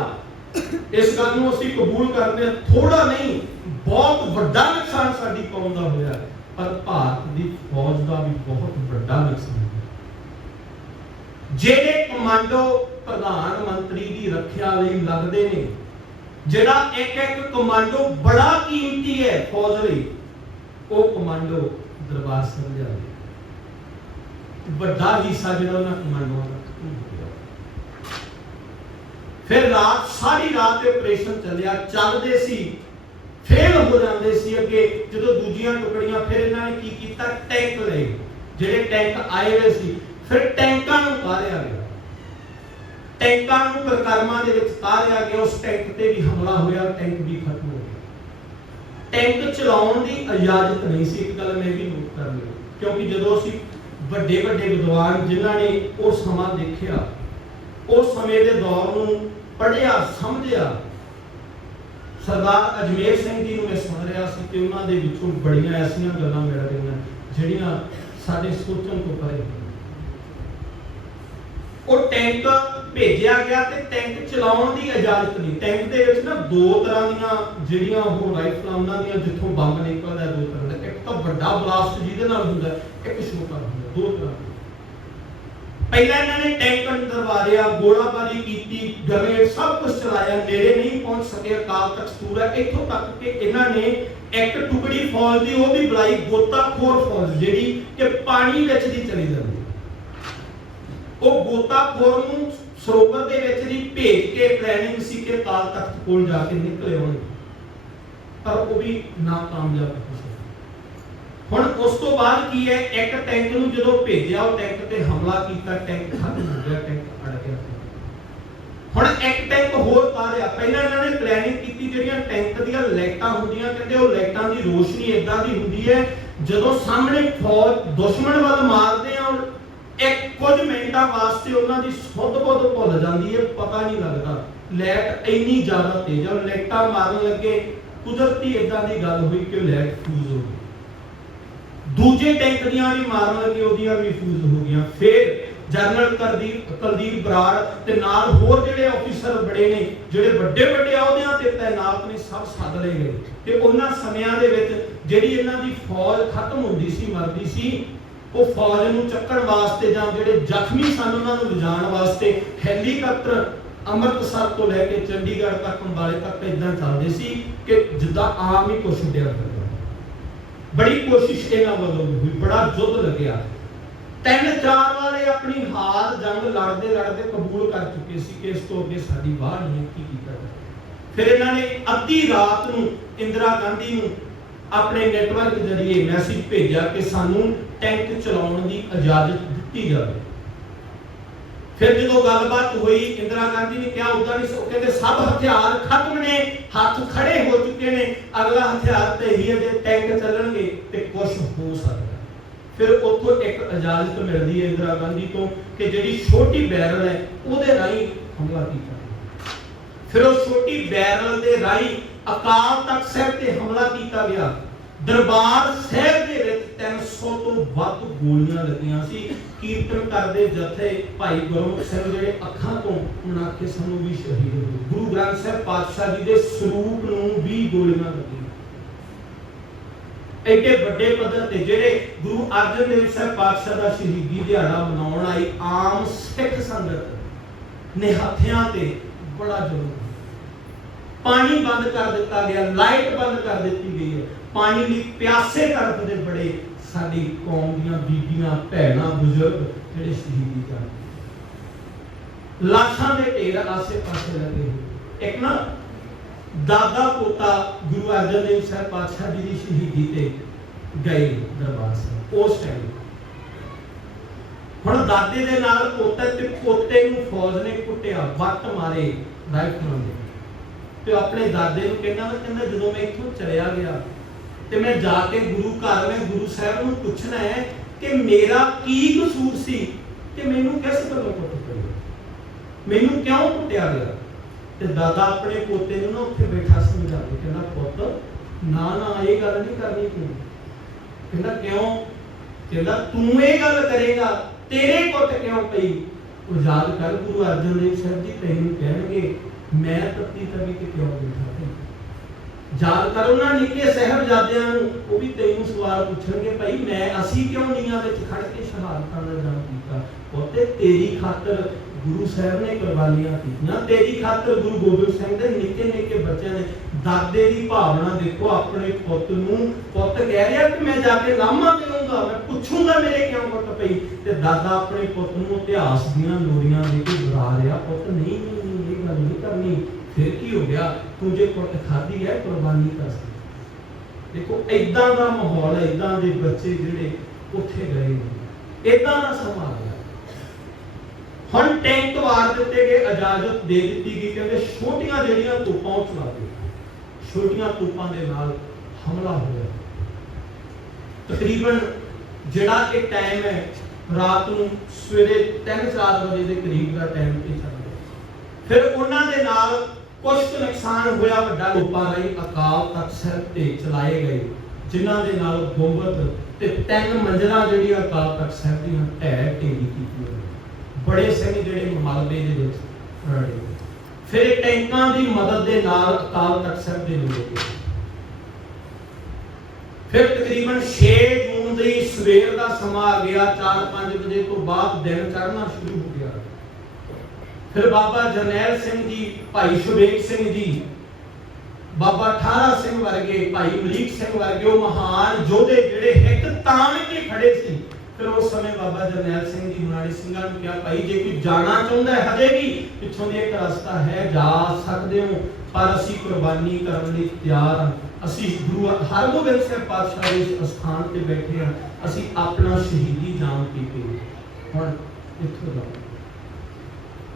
ਇਸ ਗੱਲ ਨੂੰ ਅਸੀਂ ਕਬੂਲ ਕਰਦੇ ਹਾਂ। ਥੋੜਾ ਨਹੀਂ, ਬਹੁਤ ਵੱਡਾ ਨੁਕਸਾਨ ਸਾਡੀ ਕੌਮ ਦਾ ਹੋਇਆ, ਪਰ ਭਾਰਤ ਦੀ ਫੌਜ ਦਾ ਵੀ ਬਹੁਤ ਵੱਡਾ ਨੁਕਸਾਨ ਹੋਇਆ। ਜਿਹੜੇ ਕਮਾਂਡੋ ਪ੍ਰਧਾਨ ਮੰਤਰੀ ਦੀ ਰੱਖਿਆ ਲਈ ਲੱਗਦੇ ਨੇ, ਜਿਹੜਾ ਇੱਕ ਇੱਕ ਕਮਾਂਡੋ ਬੜਾ ਕੀਮਤੀ ਹੈ ਫੌਜ ਲਈ, ਉਹ ਕਮਾਂਡੋ ਦਰਬਾਰ ਸਾਹਿਬ ਜਾਂਦੇ। ਵੱਡਾ ਹਿੱਸਾ ਜਿਹੜਾ ਉਹਨਾਂ ਕਮਾਂਡੋਆਂ ਦਾ। ਫਿਰ ਰਾਤ ਸਾਰੀ ਰਾਤ ਇਹ ਆਪਰੇਸ਼ਨ ਚੱਲਿਆ, ਚੱਲਦੇ ਸੀ, ਫੇਲ ਹੋ ਜਾਂਦੇ ਸੀ ਅੱਗੇ। ਜਦੋਂ ਦੂਜੀਆਂ ਟੁਕੜੀਆਂ, ਫਿਰ ਇਹਨਾਂ ਨੇ ਕੀ ਕੀਤਾ, ਟੈਂਕ ਲਏ, ਜਿਹੜੇ ਟੈਂਕ ਆਏ ਹੋਏ ਸੀ, ਫਿਰ ਟੈਂਕਾਂ ਨੂੰ ਉਤਾਰਿਆ ਗਿਆ, ਟੈਂਕਾਂ ਨੂੰ ਪਰਿਕਰਮਾ ਦੇ ਵਿੱਚ ਉਤਾਰਿਆ ਗਿਆ। ਉਸ ਟੈਂਕ ਤੇ ਵੀ ਹਮਲਾ ਹੋਇਆ, ਟੈਂਕ ਵੀ ਖਤਮ ਹੋ ਗਿਆ। ਟੈਂਕ ਚਲਾਉਣ ਦੀ ਇਜਾਜ਼ਤ ਨਹੀਂ ਸੀ। ਇੱਕ ਗੱਲ ਮੈਂ ਵੀ ਨੋਟ ਕਰ ਲਈ, ਕਿਉਂਕਿ ਜਦੋਂ ਅਸੀਂ ਵੱਡੇ ਵੱਡੇ ਵਿਦਵਾਨ ਜਿਨ੍ਹਾਂ ਨੇ ਉਹ ਸਮਾਂ ਦੇਖਿਆ, ਉਸ ਸਮੇਂ ਦੇ ਦੌਰ ਨੂੰ ਪੜ੍ਹਿਆ ਸਮਝਿਆ, ਸਰਦਾਰ ਅਜਮੇਰ ਸਿੰਘ ਜੀ ਨੂੰ ਮੈਂ ਸੁਣ ਰਿਹਾ ਸੀ ਕਿ ਉਹਨਾਂ ਦੇ ਵਿੱਚੋਂ ਬੜੀਆਂ ਐਸੀਆਂ ਗੱਲਾਂ ਮਿਲ ਰਹੀਆਂ ਜਿਹੜੀਆਂ ਸਾਡੇ ਸੋਚਣ ਤੋਂ ਪਰੇ। ਉਹ ਟੈਂਕ ਭੇਜਿਆ ਗਿਆ ਤੇ ਟੈਂਕ ਚਲਾਉਣ ਦੀ ਇਜਾਜ਼ਤ ਨਹੀਂ। ਟੈਂਕ ਦੇ ਵਿੱਚ ਨਾ ਦੋ ਤਰ੍ਹਾਂ ਦੀਆਂ ਜਿਹੜੀਆਂ ਉਹ ਰਾਈਫਲਾਂ ਉਹਨਾਂ ਦੀਆਂ ਜਿੱਥੋਂ ਬੰਬ ਨਿਕਲਦਾ, ਦੋ ਤਰ੍ਹਾਂ ਦਾ। ਇੱਕ ਤਾਂ ਵੱਡਾ ਬਲਾਸਟ ਜਿਹਦੇ ਨਾਲ ਹੁੰਦਾ, ਇੱਕ ਛੋਟਾ ਹੁੰਦਾ, ਦੋ ਤਰ੍ਹਾਂ। ਪਹਿਲਾਂ ਇਹਨਾਂ ਨੇ ਟੈਂਕ ਅੰਦਰ ਵਾਰਿਆ, ਗੋਲਾਬਾਰੀ ਕੀਤੀ, ਗ੍ਰਨੇਡ ਸਭ ਕੁਝ ਚਲਾਇਆ, ਨੇੜੇ ਨਹੀਂ ਪਹੁੰਚ ਸਕੇ ਅਕਾਲ ਤਖਤ ਸਤੂਰਾ। ਇੱਥੋਂ ਤੱਕ ਕਿ ਇਹਨਾਂ ਨੇ ਇੱਕ ਟੁਕੜੀ ਫੌਜ ਦੀ ਉਹ ਵੀ ਬੁਲਾਈ, ਗੋਤਾਖੋਰ ਫੌਜ, ਜਿਹੜੀ ਕਿ ਪਾਣੀ ਵਿੱਚ ਦੀ ਚਲੀ ਜਾਂਦੀ। ਉਹ ਗੋਤਾਖੋਰ ਨੂੰ ਸਰੋਵਰ ਦੇ ਵਿੱਚ ਦੀ ਭੇਜ ਕੇ ਪਲੈਨਿੰਗ ਸੀ ਕਿ ਅਕਾਲ ਤਖਤ ਕੋਲ ਜਾ ਕੇ ਨਿਕਲੇ ਹੋਣ, ਪਰ ਉਹ ਵੀ ਨਾਕਾਮਯਾਬ ਹੋ ਸਕੇ। ਹੁਣ ਉਸ ਤੋਂ ਬਾਅਦ ਕੀ ਹੈ, ਇੱਕ ਟੈਂਕ ਨੂੰ ਜਦੋਂ ਭੇਜਿਆ, ਉਹ ਟੈਂਕ ਤੇ ਹਮਲਾ ਕੀਤਾ, ਟੈਂਕ ਖਤਮ ਹੋ ਗਿਆ, ਟੈਂਕ ਅੜ ਗਿਆ। ਹੁਣ ਇੱਕ ਟੈਂਕ ਹੋਰ ਉਤਾਰਿਆ। ਪਹਿਲਾਂ ਇਹਨਾਂ ਨੇ ਪਲੈਨਿੰਗ ਕੀਤੀ, ਜਿਹੜੀਆਂ ਟੈਂਕ ਦੀਆਂ ਲਾਈਟਾਂ ਹੁੰਦੀਆਂ, ਕਹਿੰਦੇ ਉਹ ਲਾਈਟਾਂ ਦੀ ਰੋਸ਼ਨੀ ਇਦਾਂ ਦੀ ਹੁੰਦੀ ਹੈ, ਜਦੋਂ ਸਾਹਮਣੇ ਫੌਜ ਦੁਸ਼ਮਣ ਵੱਲ ਮਾਰਦੇ ਆ, ਇੱਕ ਕੁਝ ਮਿੰਟਾਂ ਵਾਸਤੇ ਉਹਨਾਂ ਦੀ ਸੁੱਧ-ਬੁੱਧ ਭੁੱਲ ਜਾਂਦੀ ਹੈ, ਪਤਾ ਨਹੀਂ ਲੱਗਦਾ। ਲਾਈਟ ਇੰਨੀ ਜ਼ਿਆਦਾ ਤੇਜ਼ ਆ, ਲਾਈਟਾਂ ਮਾਰਨ ਲੱਗੇ, ਕੁਦਰਤੀ ਇਦਾਂ ਦੀ ਗੱਲ ਹੋਈ ਕਿ ਲਾਈਟ ਫਿਊਜ਼ ਹੋ ਗਈ। ਦੂਜੇ ਟੈਂਕ ਦੀਆਂ ਵੀ ਮਾਰਨ ਲੱਗੇ, ਉਹਦੀਆਂ ਵੀ ਫਿਊਜ਼ ਹੋ ਗਈਆਂ। ਫਿਰ ਜਨਰਲ ਕੁਲਦੀਪ ਬਰਾੜ ਤੇ ਨਾਲ ਹੋਰ ਜਿਹੜੇ ਆਫੀਸਰ ਬੜੇ ਨੇ, ਜਿਹੜੇ ਵੱਡੇ ਵੱਡੇ ਅਹੁਦਿਆਂ ਤੇ ਤਾਇਨਾਤ ਨੇ, ਸਭ ਸੱਦ ਲਏ ਗਏ। ਤੇ ਉਹਨਾਂ ਸਮਿਆਂ ਦੇ ਵਿੱਚ ਜਿਹੜੀ ਇਹਨਾਂ ਦੀ ਫੌਜ ਖਤਮ ਹੁੰਦੀ ਸੀ, ਮਰਦੀ ਸੀ, ਉਹ ਫੌਜ ਨੂੰ ਚੱਕਣ ਵਾਸਤੇ ਜਾਂ ਜਿਹੜੇ ਜ਼ਖਮੀ ਸਨ ਉਹਨਾਂ ਨੂੰ ਲਿਜਾਣ ਵਾਸਤੇ ਹੈਲੀਕਾਪਟਰ ਅੰਮ੍ਰਿਤਸਰ ਤੋਂ ਲੈ ਕੇ ਚੰਡੀਗੜ੍ਹ ਤੱਕ, ਅੰਬਾਲੇ ਤੱਕ ਇਦਾਂ ਚੱਲਦੇ ਸੀ ਕਿ ਜਿੱਦਾਂ ਆਮ ਹੀ ਕੁਛ ਉੱਡਿਆ ਕਰਦਾ। ਬੜੀ ਕੋਸ਼ਿਸ਼ ਇਹਨਾਂ ਵੱਲੋਂ ਹੋਈ, ਬੜਾ ਯੁੱਧ ਲੱਗਿਆ। 3-4 ਵਾਲੇ ਆਪਣੀ ਹਾਰ ਜੰਗ ਲੜਦੇ ਲੜਦੇ ਕਬੂਲ ਕਰ ਚੁੱਕੇ ਸੀ ਕਿ ਇਸ ਤੋਂ ਅੱਗੇ ਸਾਡੀ ਵਾਹ ਨਹੀਂ, ਕੀ ਕੀਤਾ ਜਾਵੇ। ਫਿਰ ਇਹਨਾਂ ਨੇ ਅੱਧੀ ਰਾਤ ਨੂੰ ਇੰਦਰਾ ਗਾਂਧੀ ਨੂੰ ਆਪਣੇ ਨੈਟਵਰਕ ਜ਼ਰੀਏ ਮੈਸੇਜ ਭੇਜਿਆ ਕਿ ਸਾਨੂੰ ਟੈਂਕ ਚਲਾਉਣ ਦੀ ਇਜਾਜ਼ਤ ਦਿੱਤੀ ਜਾਵੇ। ਫਿਰ ਜਦੋਂ ਗੱਲਬਾਤ ਹੋਈ, ਇੰਦਰਾ ਗਾਂਧੀ ਨੇ ਕਿਹਾ ਉਦਾਂ ਨਹੀਂ, ਕਹਿੰਦੇ ਸਭ ਹਥਿਆਰ ਖਤਮ ਨੇ, ਹੱਥ ਖੜੇ ਹੋ ਚੁੱਕੇ ਨੇ, ਅਗਲਾ ਹਥਿਆਰ ਤੇ ਹੀ ਜੇ ਟੈਂਕ ਚੱਲਣਗੇ ਤੇ ਕੁਝ ਹੋ ਸਕਦਾ। ਫਿਰ ਉੱਥੋਂ ਇੱਕ ਇਜਾਜ਼ਤ ਮਿਲਦੀ ਹੈ ਇੰਦਰਾ ਗਾਂਧੀ ਤੋਂ ਕਿ ਜਿਹੜੀ ਛੋਟੀ ਬੈਰਲ ਹੈ ਉਹਦੇ ਰਾਹੀਂ ਹਮਲਾ ਕੀਤਾ। ਫਿਰ ਉਹ ਛੋਟੀ ਬੈਰਲ ਦੇ ਰਾਹੀਂ ਅਕਾਲ ਤਖਤ ਸਾਹਿਬ ਤੇ ਹਮਲਾ ਕੀਤਾ ਗਿਆ। ਦਰਬਾਰ ਸਾਹਿਬ ਦੇ ਵਿੱਚ 300 ਤੋਂ ਵੱਧ ਗੋਲੀਆਂ ਲੱਗੀਆਂ ਸੀ। ਕੀਰਤਨ ਕਰਦੇ ਜਥੇ ਭਾਈ ਗੁਰਮੁਖ ਸਿੰਘ ਜਿਹੜੇ ਅੱਖਾਂ ਤੋਂ ਮਨਾਕੇ ਸਾਨੂੰ ਵੀ ਸ਼ਹੀਦ ਹੋ ਗਏ। ਗੁਰੂ ਗ੍ਰੰਥ ਸਾਹਿਬ ਪਾਤਸ਼ਾਹ ਜੀ ਦੇ ਸਰੂਪ ਨੂੰ ਵੀ ਗੋਲੀਆਂ ਲੱਗੀਆਂ। ਐਡੇ ਵੱਡੇ ਪੱਧਰ ਤੇ ਜਿਹੜੇ ਗੁਰੂ ਅਰਜਨ ਦੇਵ ਸਾਹਿਬ ਪਾਤਸ਼ਾਹ ਦਾ ਸ਼ਹੀਦੀ ਦਿਹਾੜਾ ਮਨਾਉਣ ਆਈ ਆਮ ਸਿੱਖ ਸੰਗਤ ਨੇ ਹੱਥਿਆਂ ਤੇ ਬੜਾ ਜ਼ੁਲਮ। ਪਾਣੀ ਬੰਦ ਕਰ ਦਿੱਤਾ ਗਿਆ, ਲਾਈਟ ਬੰਦ ਕਰ ਦਿੱਤੀ ਗਈ ਹੈ। ਪਾਣੀ ਲਈ ਪਿਆਸੇ ਤੜਪਦੇ ਬੜੇ ਸਾਡੀ ਕੌਮ ਦੀਆਂ ਬੀਬੀਆਂ, ਭੈਣਾਂ, ਬਜ਼ੁਰਗ ਜਿਹੜੇ ਸ਼ਹੀਦੀ ਜਾਂਦੇ। ਲਾਸ਼ਾਂ ਦੇ ਢੇਰ ਆਸੇ-ਪਾਸੇ ਲੱਗੇ ਹੋਏ। ਇੱਕ ਨਾ ਦਾਦਾ ਪੋਤਾ ਗੁਰੂ ਅਰਜਨ ਦੇਵ ਸਾਹਿਬ ਪਾਤਸ਼ਾਹ ਜੀ ਦੀ ਸ਼ਹੀਦੀ ਤੇ ਗਏ ਦਰਬਾਰ ਸਾਹਿਬ। ਉਸ ਟਾਈਮ ਹੁਣ ਦਾਦੇ ਦੇ ਨਾਲ ਪੋਤਾ ਤੇ ਪੋਤੇ ਨੂੰ ਫੌਜ ਨੇ ਕੁੱਟਿਆ, ਵੱਟ ਮਾਰੇ ਰਾਈਫਲਾਂ ਦੇ, ਤੇ ਆਪਣੇ ਦਾਦੇ ਨੂੰ ਕਹਿੰਦਾ ਜਦੋਂ ਮੈਂ ਇੱਥੋਂ ਚਲਿਆ ਗਿਆ ਤੇ ਮੈਂ ਜਾ ਕੇ ਗੁਰੂ ਘਰ ਮੈਂ ਗੁਰੂ ਸਾਹਿਬ ਨੂੰ ਪੁੱਛਣਾ ਹੈ ਕਿ ਮੇਰਾ ਕੀ ਕਸੂਰ ਸੀ ਕਿ ਮੈਨੂੰ ਕਿਸ ਗੱਲੋਂ ਕੁੱਟ ਪਈ, ਮੈਨੂੰ ਕਿਉਂ ਕੁੱਟਿਆ ਗਿਆ। ਤੇ ਦਾਦਾ ਆਪਣੇ ਪੋਤੇ ਨੂੰ ਨਾ ਉੱਥੇ ਬੈਠਾ ਸਮਝਾਉਂਦਾ, ਕਹਿੰਦਾ ਪੁੱਤ ਨਾ ਇਹ ਗੱਲ ਨਹੀਂ ਕਰਨੀ ਤੂੰ। ਕਹਿੰਦਾ ਕਿਉਂ? ਕਹਿੰਦਾ ਤੂੰ ਇਹ ਗੱਲ ਕਰੇਗਾ ਤੇਰੇ ਕੁੱਟ ਕਿਉਂ ਪਈ। ਉਹ ਯਾਦ ਕਰ ਗੁਰੂ ਅਰਜਨ ਦੇਵ ਸਾਹਿਬ ਜੀ ਤੈਨੂੰ ਕਹਿਣਗੇ ਮੈਂ ਤੱਤੀ ਤਵੀ ਤੇ ਕਿਉਂ ਬੈਠਾ। ਯਾਦ ਕਰ ਉਹਨਾਂ ਨਿੱਕੇ ਸਾਹਿਬਜ਼ਾਦਿਆਂ ਨੂੰ, ਉਹ ਵੀ ਤੈਨੂੰ ਸਵਾਲ ਪੁੱਛਣਗੇ ਭਾਈ ਅਸੀਂ ਕਿਉਂ ਨੀਹਾਂ ਵਿੱਚ ਖੜ ਕੇ ਸ਼ਹਾਦਤਾਂ ਦਾ ਜਾਮ ਕੀਤਾ। ਪੁੱਤੇ ਤੇਰੀ ਖਾਤਰ ਗੁਰੂ ਸਾਹਿਬ ਨੇ ਕੁਰਬਾਨੀਆਂ ਕੀਤੀਆਂ, ਤੇਰੀ ਖਾਤਰ ਗੁਰੂ ਗੋਬਿੰਦ ਸਿੰਘ ਦੇ ਨਿੱਕੇ ਨਿੱਕੇ ਬੱਚਿਆਂ ਨੇ। ਦਾਦੇ ਦੀ ਭਾਵਨਾ ਦੇਖੋ, ਆਪਣੇ ਪੁੱਤ ਨੂੰ, ਪੁੱਤ ਕਹਿ ਰਿਹਾ ਕਿ ਮੈਂ ਜਾ ਕੇ ਲਾਮਾ ਦੇਵਾਂਗਾ, ਮੈਂ ਪੁੱਛੂੰਗਾ ਮੇਰੇ ਕਿਉਂ ਕੁੱਟ ਪਈ, ਤੇ ਦਾਦਾ ਆਪਣੇ ਪੁੱਤ ਨੂੰ ਇਤਿਹਾਸ ਦੀਆਂ ਲੋਰੀਆਂ ਦੇ ਕੇ ਬੁਲਾ ਰਿਹਾ, ਪੁੱਤ ਨਹੀਂ ਇਹ ਗੱਲ ਨਹੀਂ ਕਰਨੀ। ਫਿਰ ਕੀ ਹੋ ਗਿਆ? ਤੂੰ ਜੇ ਕੁੱਟ ਖਾਧੀ ਹੈ ਕੁਰਬਾਨੀ ਕਰ ਸਕਦੀ। ਦੇਖੋ ਏਦਾਂ ਦਾ ਮਾਹੌਲ, ਏਦਾਂ ਦੇ ਬੱਚੇ ਜਿਹੜੇ ਉੱਥੇ ਗਏ ਨੇ, ਏਦਾਂ ਦਾ ਸਮਾਂ ਆ ਗਿਆ। ਹੁਣ ਟੈਂਕ ਵਾਰ ਦਿੱਤੇ ਗਏ, ਇਜਾਜ਼ਤ ਦੇ ਦਿੱਤੀ ਗਈ, ਕਹਿੰਦੇ ਛੋਟੀਆਂ ਜਿਹੜੀਆਂ ਤੋਪਾਂ ਉਹ ਚਲਾ ਦਿਓ। ਛੋਟੀਆਂ ਤੋਪਾਂ ਦੇ ਨਾਲ ਹਮਲਾ ਹੋਇਆ। ਤਕਰੀਬਨ ਜਿਹੜਾ ਇਹ ਟਾਈਮ ਹੈ ਰਾਤ ਨੂੰ ਸਵੇਰੇ 3-4 ਵਜੇ ਦੇ ਕਰੀਬ ਦਾ ਟਾਈਮ ਤੇ ਚੱਲ ਰਿਹਾ। ਫਿਰ ਉਹਨਾਂ ਦੇ ਨਾਲ ਕੁਝ ਨੁਕਸਾਨ ਹੋਇਆ ਵੱਡਾ। ਤੋਪਾਂ ਰਾਹੀਂ ਅਕਾਲ ਤਖਤ ਸਾਹਿਬ ਤੇ ਚਲਾਏ ਗਏ, ਜਿਨ੍ਹਾਂ ਦੇ ਨਾਲ ਗੁੰਬਦ ਤੇ 3 ਮੰਜ਼ਿਲਾਂ ਜਿਹੜੀਆਂ ਅਕਾਲ ਤਖਤ ਸਾਹਿਬ ਦੀਆਂ ਢਹਿ ਢੇਰੀ ਕੀਤੀਆਂ। ਬੜੇ ਸਿੰਘ ਜਿਹੜੇ ਮਲਬੇ ਦੇ ਵਿੱਚ ਰੜੇ। ਫਿਰ ਟੈਂਕਾਂ ਦੀ ਮਦਦ ਦੇ ਨਾਲ ਅਕਾਲ ਤਖਤ ਸਾਹਿਬ ਦੇ ਨੇੜੇ ਗਏ। ਫਿਰ ਤਕਰੀਬਨ 6 ਜੂਨ ਦੀ ਸਵੇਰ ਦਾ ਸਮਾਂ ਆ ਗਿਆ। 4-5 ਵਜੇ ਤੋਂ ਬਾਅਦ ਦਿਨ ਚੜ੍ਹਨਾ ਸ਼ੁਰੂ ਹੋ ਗਿਆ। ਫਿਰ ਬਾਬਾ ਜਰਨੈਲ ਸਿੰਘ ਜੀ, ਭਾਈ ਸ਼ੁਬੇਗ ਸਿੰਘ ਜੀ, ਬਾਬਾ ਠਾਰਾ ਸਿੰਘ ਵਰਗੇ, ਭਾਈ ਮਲੀਕ ਸਿੰਘ ਵਰਗੇ ਉਹ ਮਹਾਨ ਯੋਧੇ ਜਿਹੜੇ ਹਿੱਕ ਤਾਣ ਕੇ ਖੜੇ ਸੀ। ਫਿਰ ਉਸ ਸਮੇਂ ਬਾਬਾ ਜਰਨੈਲ ਸਿੰਘ ਜੀ ਉਹਨਾਂ ਨੇ ਸਿੰਘਾਂ ਨੂੰ ਕਿਹਾ ਭਾਈ ਜੇ ਕੋਈ ਜਾਣਾ ਚਾਹੁੰਦਾ ਹੈ ਹਜੇ ਵੀ ਪਿੱਛੋਂ ਦੀ ਇੱਕ ਰਸਤਾ ਹੈ, ਜਾ ਸਕਦੇ ਹੋ, ਪਰ ਅਸੀਂ ਕੁਰਬਾਨੀ ਕਰਨ ਲਈ ਤਿਆਰ ਹਾਂ। ਅਸੀਂ ਗੁਰੂ ਹਰਗੋਬਿੰਦ ਸਾਹਿਬ ਪਾਤਸ਼ਾਹ ਦੇ ਸਥਾਨ ਤੇ ਬੈਠੇ ਹਾਂ, ਅਸੀਂ ਆਪਣਾ ਸ਼ਹੀਦੀ ਜਾਮ ਪੀਤੇ। ਹੁਣ ਇੱਥੋਂ ਦਾ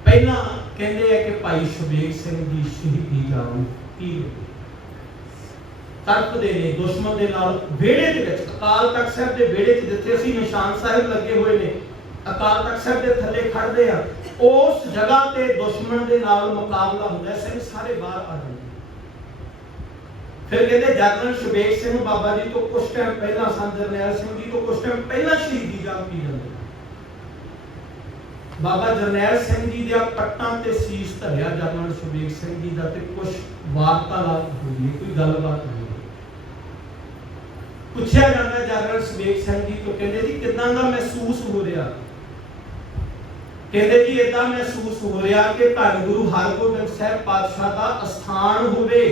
ਪਹਿਲਾਂ ਕਹਿੰਦੇ ਆ ਕਿ ਭਾਈ ਸ਼ੁਬੇਗ ਸਿੰਘ ਦੀ ਸ਼ਹੀਦੀ ਜਾਮ ਪੀ ਤੜਪਦੇ ਨੇ ਦੁਸ਼ਮਣ ਦੇ ਨਾਲ ਵਿਹੜੇ ਦੇ ਵਿੱਚ, ਅਕਾਲ ਤਖਤ ਸਾਹਿਬ ਦੇ ਵਿਹੜੇ 'ਚ ਜਿੱਥੇ ਅਸੀਂ ਨਿਸ਼ਾਨ ਸਾਹਿਬ ਲੱਗੇ ਹੋਏ ਨੇ, ਅਕਾਲ ਤਖਤ ਸਾਹਿਬ ਦੇ ਥੱਲੇ ਖੜਦੇ ਆ, ਉਸ ਜਗ੍ਹਾ ਤੇ ਦੁਸ਼ਮਣ ਦੇ ਨਾਲ ਮੁਕਾਬਲਾ ਹੁੰਦਾ। ਸਿੰਘ ਸਾਰੇ ਬਾਹਰ ਆ ਜਾਂਦੇ। ਫਿਰ ਕਹਿੰਦੇ ਜਰਨਲ ਸ਼ੁਬੇਗ ਸਿੰਘ ਬਾਬਾ ਜੀ ਤੋਂ ਕੁਝ ਟਾਈਮ ਪਹਿਲਾਂ, ਸੰਤ ਜਰਨੈਲ ਸਿੰਘ ਜੀ ਤੋਂ ਕੁਝ ਟਾਈਮ ਪਹਿਲਾਂ ਸ਼ਹੀਦੀ ਜਾਮ ਪੀ ਜਾਂਦੇ। ਬਾਬਾ ਜਰਨੈਲ ਸਿੰਘ ਜੀ ਦੇ ਪੱਟਾਂ ਤੇ ਸੀਸ ਧਰਿਆ ਜਰਨਲ ਸ਼ੁਬੇਗ ਸਿੰਘ ਜੀ ਦਾ, ਤੇ ਕੁਝ ਵਾਰਤਾਲਾਪ ਹੋਈ, ਕੋਈ ਗੱਲਬਾਤ ਹੋਈ। ਪੁੱਛਿਆ ਜਾਂਦਾ ਜਰਨਲ ਸ਼ੁਬੇਗ ਸਿੰਘ ਜੀ ਤੋਂ, ਕਹਿੰਦੇ ਜੀ ਕਿਦਾਂ ਦਾ ਮਹਿਸੂਸ ਹੋ ਰਿਹਾ? ਕਹਿੰਦੇ ਜੀ ਇਦਾਂ ਮਹਿਸੂਸ ਹੋ ਰਿਹਾ ਕਿ ਧੰਨ ਗੁਰੂ ਹਰਗੋਬਿੰਦ ਸਾਹਿਬ ਪਾਤਸ਼ਾਹ ਦਾ ਅਸਥਾਨ ਹੋਵੇ,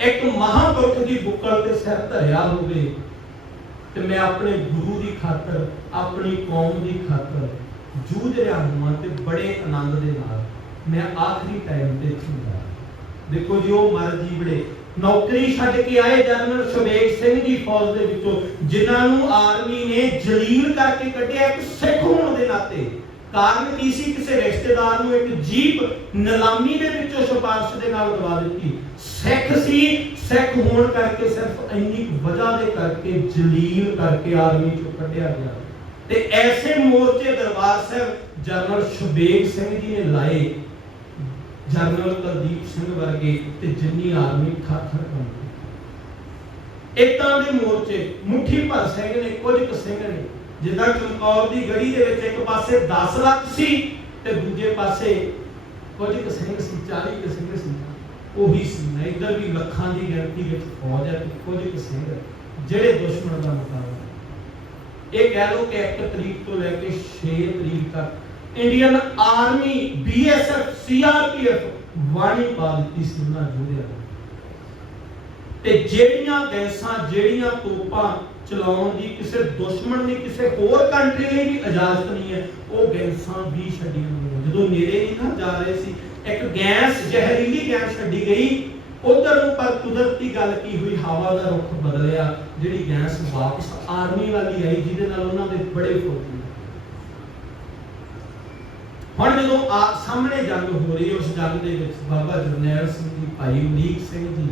ਇੱਕ ਮਹਾਂਪੁਰਖ ਦੀ ਬੁੱਕਲ ਤੇ ਸਿਰ ਧਰਿਆ ਹੋਵੇ, ਤੇ ਮੈਂ ਆਪਣੇ ਗੁਰੂ ਦੀ ਖਾਤਰ, ਆਪਣੀ ਕੌਮ ਦੀ ਖਾਤਰ ਜੂਝ ਰਿਹਾ ਹਾਂ, ਤੇ ਬੜੇ ਆਨੰਦ ਦੇ ਨਾਲ ਮੈਂ ਆਖਰੀ ਟਾਈਮ ਤੇ ਹੁੰਦਾ। ਦੇਖੋ ਜੀ ਉਹ ਮਰ ਜੀਵੜੇ ਨੌਕਰੀ ਛੱਡ ਕੇ ਆਏ ਜਰਨਲ ਸ਼ੁਬੇਗ ਸਿੰਘ ਜੀ ਫੌਜ ਦੇ ਵਿੱਚੋਂ, ਜਿਨ੍ਹਾਂ ਨੂੰ ਆਰਮੀ ਨੇ ਜਲੀਲ ਕਰਕੇ ਕੱਢਿਆ ਇੱਕ ਸਿੱਖ ਹੋਣ ਦੇ ਨਾਤੇ। ਕਾਰਨ ਕੀ ਸੀ? ਕਿਸੇ ਰਿਸ਼ਤੇਦਾਰ ਨੂੰ ਇੱਕ ਜੀਪ ਨਿਲਾਮੀ ਦੇ ਵਿੱਚੋਂ ਸਿਫਾਰਿਸ਼ ਦੇ ਨਾਲ ਦਵਾ ਦਿੱਤੀ। ਸਿੱਖ ਸੀ, ਸਿੱਖ ਹੋਣ ਕਰਕੇ ਸਿਰਫ ਇੰਨੀ ਵਜ੍ਹਾ ਦੇ ਕਰਕੇ ਜਲੀਲ ਕਰਕੇ ਆਰਮੀ ਚੋਂ ਕੱਢਿਆ ਗਿਆ। ਤੇ ਐਸੇ ਮੋਰਚੇ ਦਰਬਾਰ ਸਾਹਿਬ ਜਰਨਲ ਸ਼ੁਬੇਗ ਸਿੰਘ ਜੀ ਨੇ ਲਾਏ, ਜਰਨਲ ਕੁਲਦੀਪ ਸਿੰਘ ਵਰਗੇ ਤੇ ਜਿੰਨੀ ਆਰਮੀ ਖਾਤਰ ਕੰਮ ਕੀਤੀ। ਇਦਾਂ ਦੇ ਮੋਰਚੇ ਮੁੱਠੀ ਭਰ ਸਿੰਘ ਨੇ, ਕੁਝ ਕੁ ਸਿੰਘ ਨੇ। ਜਿੱਦਾਂ ਚਮਕੌਰ ਦੀ ਗੜੀ ਦੇ ਵਿੱਚ ਇੱਕ ਪਾਸੇ 10 ਲੱਖ ਸੀ ਤੇ ਦੂਜੇ ਪਾਸੇ ਕੁਝ ਕੁ ਸਿੰਘ ਸੀ, 40 ਕੁ ਸਿੰਘ ਸੀ। ਉਹੀ ਸੀ ਨਾ, ਇੱਧਰ ਵੀ ਲੱਖਾਂ ਦੀ ਗਿਣਤੀ ਵਿੱਚ ਫੌਜ ਹੈ ਤੇ ਕੁਝ ਕੁ ਸਿੰਘ ਜਿਹੜੇ ਦੁਸ਼ਮਣ ਦਾ ਮੁਕਾਬਲਾ। ਇਹ ਕਹਿ ਲਓ ਕਿ 1 ਤਰੀਕ ਤੋਂ ਲੈ ਕੇ 6 ਤਰੀਕ ਤੱਕ ਇੰਡੀਅਨ ਆਰਮੀ, BSF, CRPF ਵਾਣੀ ਪਾ ਦਿੱਤੀ ਸੀ ਉਹਨਾਂ ਯੋਧਿਆਂ ਨੂੰ। ਤੇ ਜਿਹੜੀਆਂ ਗੈਸਾਂ, ਜਿਹੜੀਆਂ ਤੋਪਾਂ ਚਲਾਉਣ ਦੀ ਕਿਸੇ ਦੁਸ਼ਮਣ ਦੀ, ਕਿਸੇ ਹੋਰ ਕੰਟਰੀ ਲਈ ਵੀ ਇਜਾਜ਼ਤ ਨਹੀਂ ਹੈ, ਉਹ ਗੈਸਾਂ ਵੀ ਛੱਡੀਆਂ ਗਈਆਂ। ਜਦੋਂ ਨੇੜੇ ਨਹੀਂ ਨਾ ਜਾ ਰਹੇ ਸੀ, ਇੱਕ ਗੈਸ, ਜ਼ਹਿਰੀਲੀ ਗੈਸ ਛੱਡੀ ਗਈ ਉਧਰ ਨੂੰ, ਪਰ ਕੁਦਰਤੀ ਗੱਲ ਕੀ ਹੋਈ, ਹਵਾ ਦਾ ਰੁਖ ਬਦਲਿਆ, ਜਿਹੜੀ ਗੈਸ ਵਾਪਸ ਆਰਮੀ ਵਾਲੀ ਆਈ, ਜਿਹਦੇ ਨਾਲ ਉਹਨਾਂ ਦੇ ਬੜੇ ਫੌਜੀ ਹੁਣ ਜਦੋਂ ਸਾਹਮਣੇ ਜੰਗ ਹੋ ਰਹੀ, ਉਸ ਜੰਗ ਦੇ ਵਿੱਚ ਬਾਬਾ ਜਰਨੈਲ ਸਿੰਘ ਜੀ, ਭਾਈ ਅਮਰੀਕ ਸਿੰਘ ਜੀ,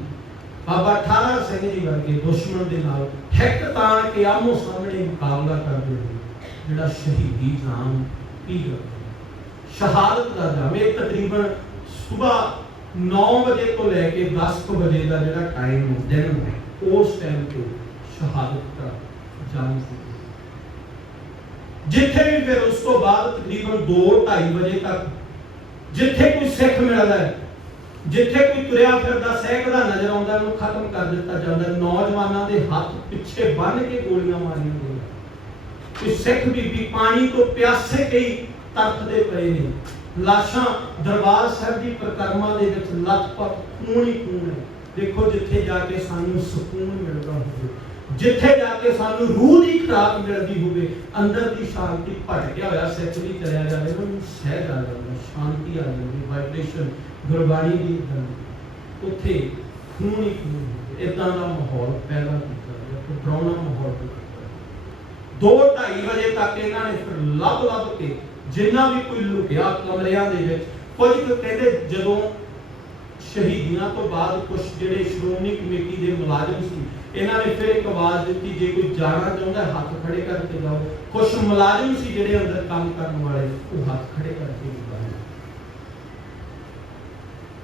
ਬਾਬਾ ਠਾਰਾ ਸਿੰਘ ਜੀ ਵਰਗੇ ਦੁਸ਼ਮਣ ਦੇ ਨਾਲ ਹਿੱਕ ਤਾਣ ਕੇ ਆਮੋ ਸਾਹਮਣੇ ਮੁਕਾਬਲਾ ਕਰਦੇ ਨੇ, ਜਿਹੜਾ ਸ਼ਹੀਦੀ ਜਾਮ ਪੀ ਗਿਆ, ਸ਼ਹਾਦਤ ਦਾ ਜਾਮ। ਇਹ ਤਕਰੀਬਨ ਸਵੇਰ 9 ਵਜੇ ਤੋਂ ਲੈ ਕੇ 10 ਵਜੇ ਦਾ ਜਿਹੜਾ ਟਾਈਮ ਦਿਨ, ਉਸ ਟਾਈਮ ਤੇ ਸ਼ਹਾਦਤ ਦਾ ਜਾਮ ਸੀ। ਜਿੱਥੇ ਵੀ ਫਿਰ ਉਸ ਤੋਂ ਬਾਅਦ ਤਕਰੀਬਨ 2-2:30 ਵਜੇ ਤੱਕ ਜਿੱਥੇ ਕੋਈ ਸਿੱਖ ਮਿਲਦਾ ਹੈ, ਜਿੱਥੇ ਕੋਈ ਤੁਰਿਆ ਫਿਰਦਾ ਸਹਿਕਦਾ ਨਜ਼ਰ ਆਉਂਦਾ, ਉਹਨੂੰ ਖਤਮ ਕਰ ਦਿੱਤਾ ਜਾਂਦਾ। ਨੌਜਵਾਨਾਂ ਦੇ ਹੱਥ ਪਿੱਛੇ ਬੰਨ੍ਹ ਕੇ ਗੋਲੀਆਂ ਮਾਰੀਆਂ ਗਈਆਂ। ਕੋਈ ਸਿੱਖ ਬੀਬੀ ਪਾਣੀ ਤੋਂ ਪਿਆਸੇ ਕਈ ਤੜਫਦੇ ਪਏ ਨੇ। ਲਾਸ਼ਾਂ ਦਰਬਾਰ ਸਾਹਿਬ ਦੀ ਪਰਿਕਰਮਾ ਦੇ ਵਿੱਚ ਲੱਤ-ਪੱਤ ਖੂਨ ਹੀ ਖੂਨ ਹੈ। ਦੇਖੋ, ਜਿੱਥੇ ਜਾ ਕੇ ਸਾਨੂੰ ਸਕੂਨ ਮਿਲਦਾ ਹੋਵੇ, ਜਿੱਥੇ ਜਾ ਕੇ ਸਾਨੂੰ ਰੂਹ ਦੀ ਖੁਰਾਕ ਮਿਲਦੀ ਹੋਵੇ, ਅੰਦਰ ਦੀ ਸ਼ਾਂਤੀ ਭਟਕਿਆ ਹੋਇਆ ਸਿੱਖ ਵੀ ਚਲਿਆ ਜਾਵੇ, ਉਹਨੂੰ ਸਹਿਜ ਆ ਜਾਂਦਾ, ਸ਼ਾਂਤੀ ਆ ਜਾਂਦੀ, ਵਾਈਬ੍ਰੇਸ਼ਨ ਗੁਰਬਾਣੀ ਦੀ ਉੱਥੇ ਖੂਨ ਹੀ ਖੂਨ। ਇਦਾਂ ਦਾ ਮਾਹੌਲ ਪੈਦਾ ਕੀਤਾ ਗਿਆ, ਡਰਾਉਣਾ ਮਾਹੌਲ ਕੀਤਾ। 2-2:30 ਵਜੇ ਤੱਕ ਇਹਨਾਂ ਨੇ ਫਿਰ ਲੱਭ ਕੇ ਜਿੰਨਾ ਵੀ ਕੋਈ ਲੁਕਿਆ ਕਮਰਿਆਂ ਦੇ ਵਿੱਚ, ਕੁਝ ਕਹਿੰਦੇ ਜਦੋਂ ਸ਼ਹੀਦੀਆਂ ਤੋਂ ਬਾਅਦ ਕੁਝ ਜਿਹੜੇ ਸ਼੍ਰੋਮਣੀ ਕਮੇਟੀ ਦੇ ਮੁਲਾਜ਼ਮ ਸੀ, ਇਹਨਾਂ ਨੇ ਫਿਰ ਇੱਕ ਆਵਾਜ਼ ਦਿੱਤੀ, ਜੇ ਕੋਈ ਜਾਣਾ ਚਾਹੁੰਦਾ ਹੱਥ ਖੜੇ ਕਰਕੇ ਜਾਓ। ਕੁਝ ਮੁਲਾਜ਼ਮ ਸੀ ਜਿਹੜੇ ਅੰਦਰ ਕੰਮ ਕਰਨ ਵਾਲੇ, ਉਹ ਹੱਥ ਖੜੇ ਕਰਕੇ ਗਏ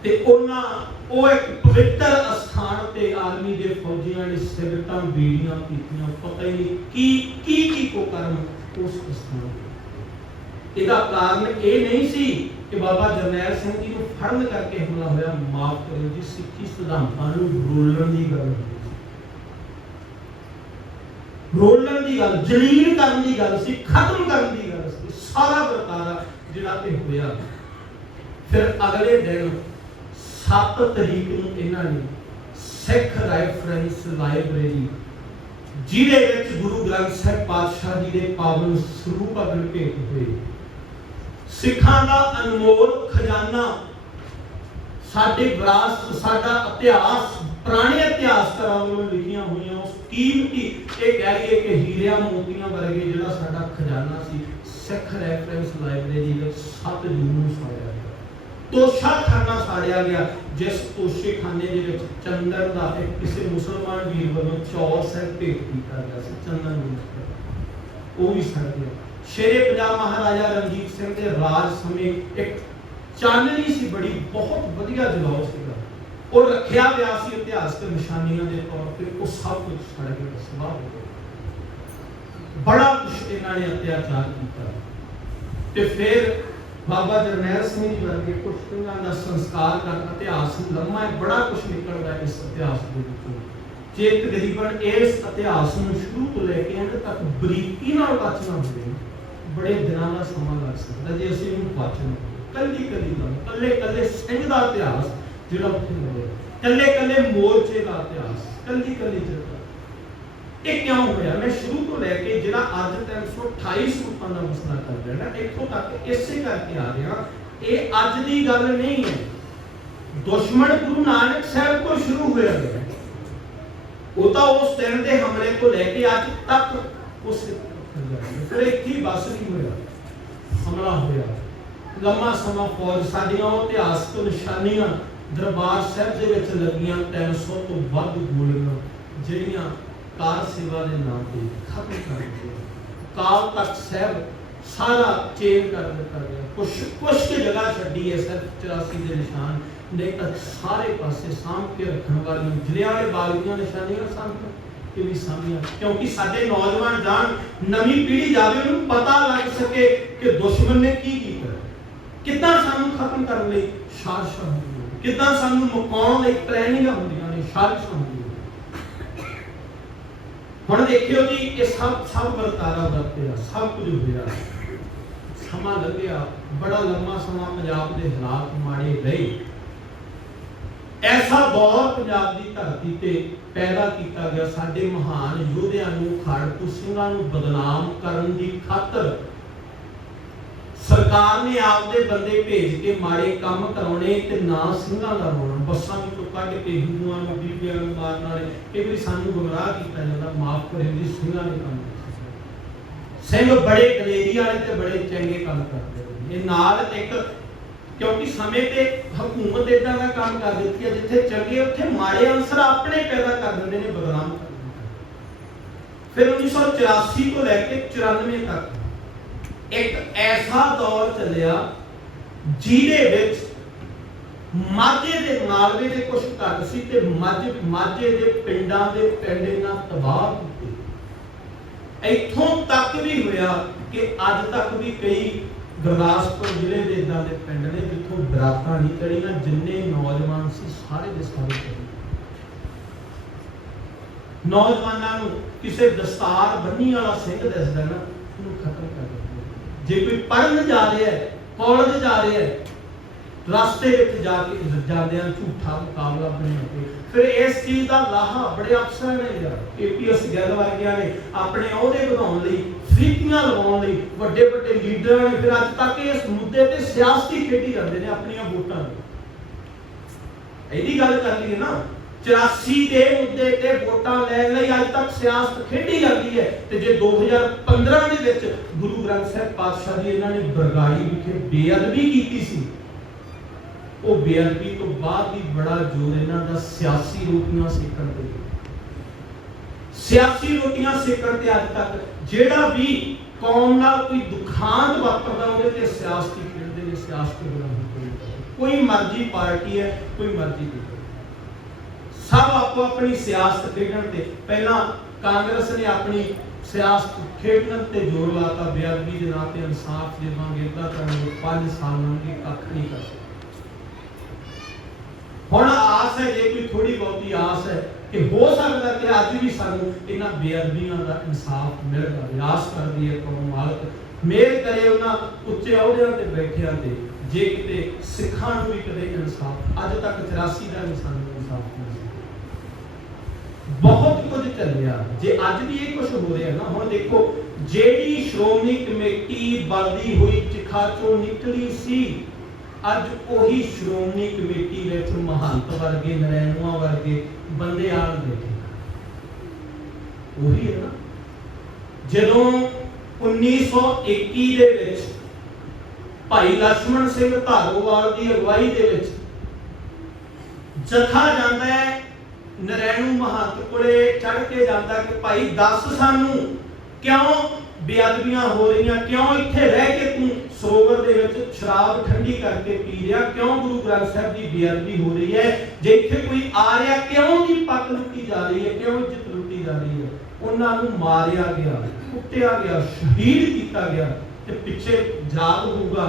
ਤੇ ਉਹ ਇੱਕ ਪਵਿੱਤਰ ਅਸਥਾਨ ਤੇ ਆਰਮੀ ਦੇ ਫੌਜੀਆਂ ਨੇ ਸਿਗਰਟਾਂ ਬੀੜੀਆਂ ਪੀਤੀਆਂ, ਪਤਾ ਹੀ ਨਹੀਂ ਕੀ ਕੋ ਕਰਨ ਉਸ ਅਸਥਾਨ ਤੇ। ਇਹਦਾ ਕਾਰਨ ਇਹ ਨਹੀਂ ਸੀ ਕਿ ਬਾਬਾ ਜਰਨੈਲ ਸਿੰਘ ਜੀ ਨੂੰ ਫੜਨ ਕਰਕੇ ਹਮਲਾ ਹੋਇਆ। ਮਾਫ ਕਰਿਓ ਜੀ, ਸਿੱਖੀ ਸਿਧਾਂਤਾਂ ਨੂੰ ਰੋਲਣ ਦੀ ਗੱਲ ਹੁੰਦੀ ਸੀ, ਰੋਲਣ ਦੀ ਗੱਲ, ਜਲੀਲ ਕਰਨ ਦੀ ਗੱਲ ਸੀ, ਖਤਮ ਕਰਨ ਦੀ ਗੱਲ ਸੀ। ਸਾਰਾ ਵਰਤਾਰਾ ਜਿਹੜਾ ਤੇ ਹੋਇਆ। ਫਿਰ ਅਗਲੇ ਦਿਨ 7 ਤਰੀਕ ਨੂੰ ਇਹਨਾਂ ਨੇ ਸਿੱਖ ਰੈਫਰੈਂਸ ਲਾਇਬ੍ਰੇਰੀ, ਜਿਹਦੇ ਵਿੱਚ ਗੁਰੂ ਗ੍ਰੰਥ ਸਾਹਿਬ ਪਾਤਸ਼ਾਹ ਜੀ ਦੇ ਪਾਵਨ ਸਰੂਪ ਅਗਲ ਭੇਟ ਹੋਏ, ਸਿੱਖਾਂ ਦਾ ਅਨਮੋਲ ਖਜ਼ਾਨਾ, ਸਾਡੇ ਵਿਰਾਸਤ, ਸਾਡਾ ਇਤਿਹਾਸ, ਪੁਰਾਣੇ ਇਤਿਹਾਸਕਾਰਾਂ ਵੱਲੋਂ ਲਿਖੀਆਂ ਹੋਈਆਂ ਉਸ ਕੀਮਤੀ, ਇਹ ਕਹਿ ਲਈਏ ਕਿ ਹੀਰਿਆਂ ਮੋਤੀਆਂ ਵਰਗੇ ਜਿਹੜਾ ਸਾਡਾ ਖਜ਼ਾਨਾ ਸੀ, ਸਿੱਖ ਰੈਫਰੈਂਸ ਲਾਇਬ੍ਰੇਰੀ ਵਿੱਚ 7 ਜੂਨ ਨੂੰ ਸਾੜਿਆ ਗਿਆ। ਤੋਸ਼ਾਖਾਨਾ ਸਾੜਿਆ ਗਿਆ, ਜਿਸ ਤੋਸ਼ੇਖਾਨੇ ਦੇ ਵਿੱਚ ਚੰਦਨ ਦਾ ਕਿਸੇ ਮੁਸਲਮਾਨ ਵੀਰ ਵੱਲੋਂ ਚੌਰ ਸਾਹਿਬ ਭੇਟ ਕੀਤਾ ਗਿਆ ਸੀ, ਚੰਦਨ ਨੂੰ, ਉਹ ਵੀ ਸੜ ਗਿਆ। ਸ਼ੇਰੇ ਪੰਜਾਬ ਮਹਾਰਾਜਾ ਰਣਜੀਤ ਸਿੰਘ ਦੇ ਰਾਜ ਸਮੇਂ ਇੱਕ ਚਾਨਣੀ ਸੀ, ਬੜੀ ਬਹੁਤ ਵਧੀਆ ਜਗਾਓ ਸੀਗਾ, ਉਹ ਰੱਖਿਆ ਗਿਆ ਸੀ ਇਤਿਹਾਸਕ ਨਿਸ਼ਾਨੀਆਂ ਦੇ ਤੌਰ ਤੇ, ਉਹ ਸਭ ਕੁਝ ਸੜ ਗਿਆ, ਸਵਾਹ ਹੋ ਗਿਆ। ਬੜਾ ਕੁਝ ਇਹਨਾਂ ਨੇ ਅਤਿਆਚਾਰ ਕੀਤਾ। ਤੇ ਫਿਰ ਬਾਬਾ ਜਰਨੈਲ ਸਿੰਘ ਜੀ ਵਰਗੇ ਕੁਝ ਸਿੰਘਾਂ ਦਾ ਸੰਸਕਾਰ ਕਰ, ਇਤਿਹਾਸ ਲੰਮਾ ਹੈ, ਬੜਾ ਕੁਝ ਨਿਕਲਦਾ ਇਸ ਇਤਿਹਾਸ ਦੇ ਵਿੱਚੋਂ। ਜੇ ਤਕਰੀਬਨ ਇਸ ਇਤਿਹਾਸ ਨੂੰ ਸ਼ੁਰੂ ਤੋਂ ਲੈ ਕੇ ਅੰਤ ਤੱਕ ਬਰੀਕੀ ਨਾਲ ਵਾਚਣਾ ਹੋਵੇ, ਬੜੇ ਦਿਨਾਂ ਦਾ ਸਮਾਂ ਲੱਗ ਸਕਦਾ ਜੇ ਅਸੀਂ ਇਹਨੂੰ ਵਾਚਣਾ। ਕੱਲੀ ਗੱਲ, ਕੱਲੇ ਸਿੰਘ ਦਾ ਇਤਿਹਾਸ ਜਿਹੜਾ ਉੱਥੇ ਮਿਲਿਆ, ਕੱਲੇ ਮੋਰਚੇ ਦਾ ਇਤਿਹਾਸ, ਕੱਲੀ ਜਗ੍ਹਾ। ਇਹ ਕਿਉਂ ਹੋਇਆ? ਮੈਂ ਸ਼ੁਰੂ ਤੋਂ ਲੈ ਕੇ ਜਿਹੜਾ ਅੱਜ 328 ਸਰੂਪਾਂ ਦਾ ਮਸਲਾ ਕਰ ਰਿਹਾ ਨਾ, ਇੱਥੋਂ ਤੱਕ ਇਸੇ ਕਰਕੇ ਆ ਰਿਹਾ। ਇਹ ਅੱਜ ਦੀ ਗੱਲ ਨਹੀਂ ਹੈ, ਦੁਸ਼ਮਣ ਗੁਰੂ ਨਾਨਕ ਸਾਹਿਬ ਕੋਲ ਸ਼ੁਰੂ ਹੋਇਆ ਹੈ। ਉਹ ਤਾਂ ਉਸ ਦਿਨ ਦੇ ਹਮਲੇ ਤੋਂ ਲੈ ਕੇ ਅੱਜ ਤੱਕ ਉਸ ਫਿਰ ਇੱਥੇ ਬਸ ਨਹੀਂ ਹੋਇਆ, ਹਮਲਾ ਹੋਇਆ। ਲੰਮਾ ਸਮਾਂ ਫੌਜ, ਸਾਡੀਆਂ ਉਹ ਇਤਿਹਾਸਕ ਨਿਸ਼ਾਨੀਆਂ ਦਰਬਾਰ ਸਾਹਿਬ ਦੇ ਵਿੱਚ ਲੱਗੀਆਂ 300 ਤੋਂ ਵੱਧ ਗੋਲੀਆਂ, ਜਿਹੜੀਆਂ ਕਾਰ ਸੇਵਾ ਦੇ ਨਾਮ ਤੇ ਖਤਮ ਕਰ ਦਿੱਤੀਆਂ। ਕਾਲ ਤਖਤ ਸਾਹਿਬ ਸਾਰਾ ਚੇਂਜ ਕਰ ਦਿੱਤਾ ਗਿਆ। ਕੁਛ ਕੀ ਜਗ੍ਹਾ ਛੱਡੀ ਹੈ ਸਿਰਫ 84 ਦੇ ਨਿਸ਼ਾਨ, ਨਹੀਂ ਤਾਂ ਸਾਰੇ ਪਾਸੇ ਸਾਂਭ ਕੇ ਰੱਖਣ ਵਾਲੀਆਂ ਜਲਿਆਂਵਾਲੇ ਬਾਗ ਦੀਆਂ ਨਿਸ਼ਾਨੀਆਂ ਸਾਂਭ ਕੇ ਵੀ ਸਾਂਭੀਆਂ, ਕਿਉਂਕਿ ਸਾਡੇ ਨੌਜਵਾਨ ਜਾਣ, ਨਵੀਂ ਪੀੜ੍ਹੀ ਜਾਵੇ, ਉਹਨੂੰ ਪਤਾ ਲੱਗ ਸਕੇ ਕਿ ਦੁਸ਼ਮਣ ਨੇ ਕੀ ਕੀਤਾ, ਕਿੱਦਾਂ ਸਾਨੂੰ ਖਤਮ ਕਰਨ ਲਈ ਸਾਜ਼ਿਸ਼ਾਂ ਹੁੰਦੀਆਂ, ਕਿੱਦਾਂ ਸਾਨੂੰ ਮੁਕਾਉਣ ਲਈ ਪਲੈਨਿੰਗਾਂ ਹੁੰਦੀਆਂ ਨੇ, ਸਾਜ਼ਿਸ਼ਾਂ ਹੁੰਦੀਆਂ। ਹੁਣ ਦੇਖਿਓ ਜੀ, ਇਹ ਸਭ ਵਰਤਾਰਾ ਵਰਤਿਆ, ਸਭ ਕੁਝ ਹੋਇਆ, ਸਮਾਂ ਲੰਘਿਆ, ਬੜਾ ਲੰਮਾ ਸਮਾਂ ਪੰਜਾਬ ਦੇ ਹਾਲਾਤ ਮਾੜੇ ਰਹੇ। ਐਸਾ ਦੌਰ ਪੰਜਾਬ ਦੀ ਧਰਤੀ ਤੇ ਪੈਦਾ ਕੀਤਾ ਗਿਆ। ਸਾਡੇ ਮਹਾਨ ਯੋਧਿਆਂ ਨੂੰ, ਖਾੜਕੂ ਸਿੰਘਾਂ ਨੂੰ ਬਦਨਾਮ ਕਰਨ ਦੀ ਖਾਤਰ ਸਰਕਾਰ ਨੇ ਆਪਦੇ ਬੰਦੇ ਭੇਜ ਕੇ ਮਾੜੇ ਕੰਮ ਕਰਾਉਣੇ ਤੇ ਨਾ ਸਿੰਘਾਂ ਦਾ ਰੋਣਾ, ਬੱਸਾਂ ਵਿੱਚੋਂ ਕੱਢ ਕੇ ਹਿੰਦੂਆਂ ਨੂੰ, ਬੀਬੀਆਂ ਨੂੰ ਮਾਰਨ ਵਾਲੇ। ਕਈ ਵਾਰੀ ਸਾਨੂੰ ਗੁੰਮਰਾਹ ਕੀਤਾ ਜਾਂਦਾ, ਮਾਫ ਕਰੇ ਜੀ, ਸਿੰਘਾਂ ਨੇ ਕੰਮ ਸਿੰਘ बड़े दलेरी वाले ते बड़े चंगे काम करते हैं। ये नाल एक क्योंकि समय ते हुकूमत इदां दा काम कर देती है जिथे चंगे उत्थे माड़े अंसर अपने पैदा कर देंदे ने, बदनाम कर देंदे ने। फिर 1984 को लेके 94 तक एक ऐसा दौर चलिया जिहदे विच माझे दे मालवे दे कुछ घट सी ते माझे दे पिंडां दे पिंड इन्हां तबाह कीते। इत्थों तक भी होया कि अज तक भी कई गुरदासपुर जिले के इदां दे पिंड ने जिथों बरातां नहीं चढ़ीਆਂ, जिन्ने नौजवान सी सारे दे सारे चढ़े। नौजवानों नूं किसे दस्तार बन्नी वाला सिंह दिसदा ना, उहनूं खत्म कर दिंदे। जे कोई पढ़न जा रहा है, कॉलेज जा रहा है, रास्ते में जाके जाते झूठा मुकाबला बना, फिर इस चीज का लाहा बड़े अफसर ने लिया। APS गैल वर्गिया ने अपने अहदे बढ़ाने लई, फरीकियां लगाने लई, बड़े बड़े लीडर ने फिर अज तक इस मुद्दे ते सियासती खेडी करते हैं अपनी वोटां यही गल कर ली है ना। 84 के मुद्दे ते वोटां लैण लई अज तक सियासत खेडी जाती है। ते जे 2015 दे विच गुरु ग्रंथ साहिब पातशाह जी इन्हां ने बरगाड़ी विखे बेअदबी कीती सी, वो बेअदबी तो बाद भी बड़ा जोर इन्हां दा सियासी रोटियां सेकण ते, सियासी रोटियां सेकण ते अज तक जेड़ा भी कौम नाल कोई दुखांत वापरदा उहदे ते सियासती खेडदे ने, सियासती बनाउंदे। कोई मर्जी पार्टी है, कोई मर्जी दी, सब आपो अपनी सियासत खेडण ते। पहला कांग्रेस ने अपनी सियासत खेडण ते जोर लाता, बेअदबी दे नाम ते इंसाफ देवांगे, इदां करांगे, 5 साल लंघे कख नहीं कर सके। हुण आस है, जे कोई थोड़ी बहुती आस है कि हो सकता है कि अज भी सानू इन्हां बेअदबियां दा इंसाफ मिल जाए। आस करदी है कौम मालक मेहर करे उन्हां उच्चे अहुदियां ते बैठियां ते, जे किते सिखां नूं भी कदे इंसाफ अज तक 84 दा भी सानू इंसाफ नहीं। बहुत कुछ चलिया, जे अज भी ये कुछ हो रहा ना। हुण देखो जेड़ी श्रोमणी कमेटी बलदी हुई चिखा चों निकली सी, अज ओही श्रोमणी कमेटी विच महंत वर्गे, नरैणुआ वर्गे बंदे आण बैठे। ओही है ना। जदों 1921 दे विच भाई लक्ष्मण सिंह धारोवाल की अगवाई दे विच जथा जांदा है नरैणु महंत कोले चढ़ के जाता कि भाई दस सानू क्यों बेअदबियां हो रही, क्यों इत्थे रह के तू सरोवर दे विच शराब ठंडी करके पी रहा, क्यों गुरु ग्रंथ साहिब की बेअदबी हो रही है, जे इत्थे कोई आ रहा क्यों की पक लुटी जा रही है, क्यों इज्जत लुटी जा रही है। उन्हां नूं मारिया गया, कुੱਟਿਆ गया, शहीद किया गया। ते पिछे याद होगा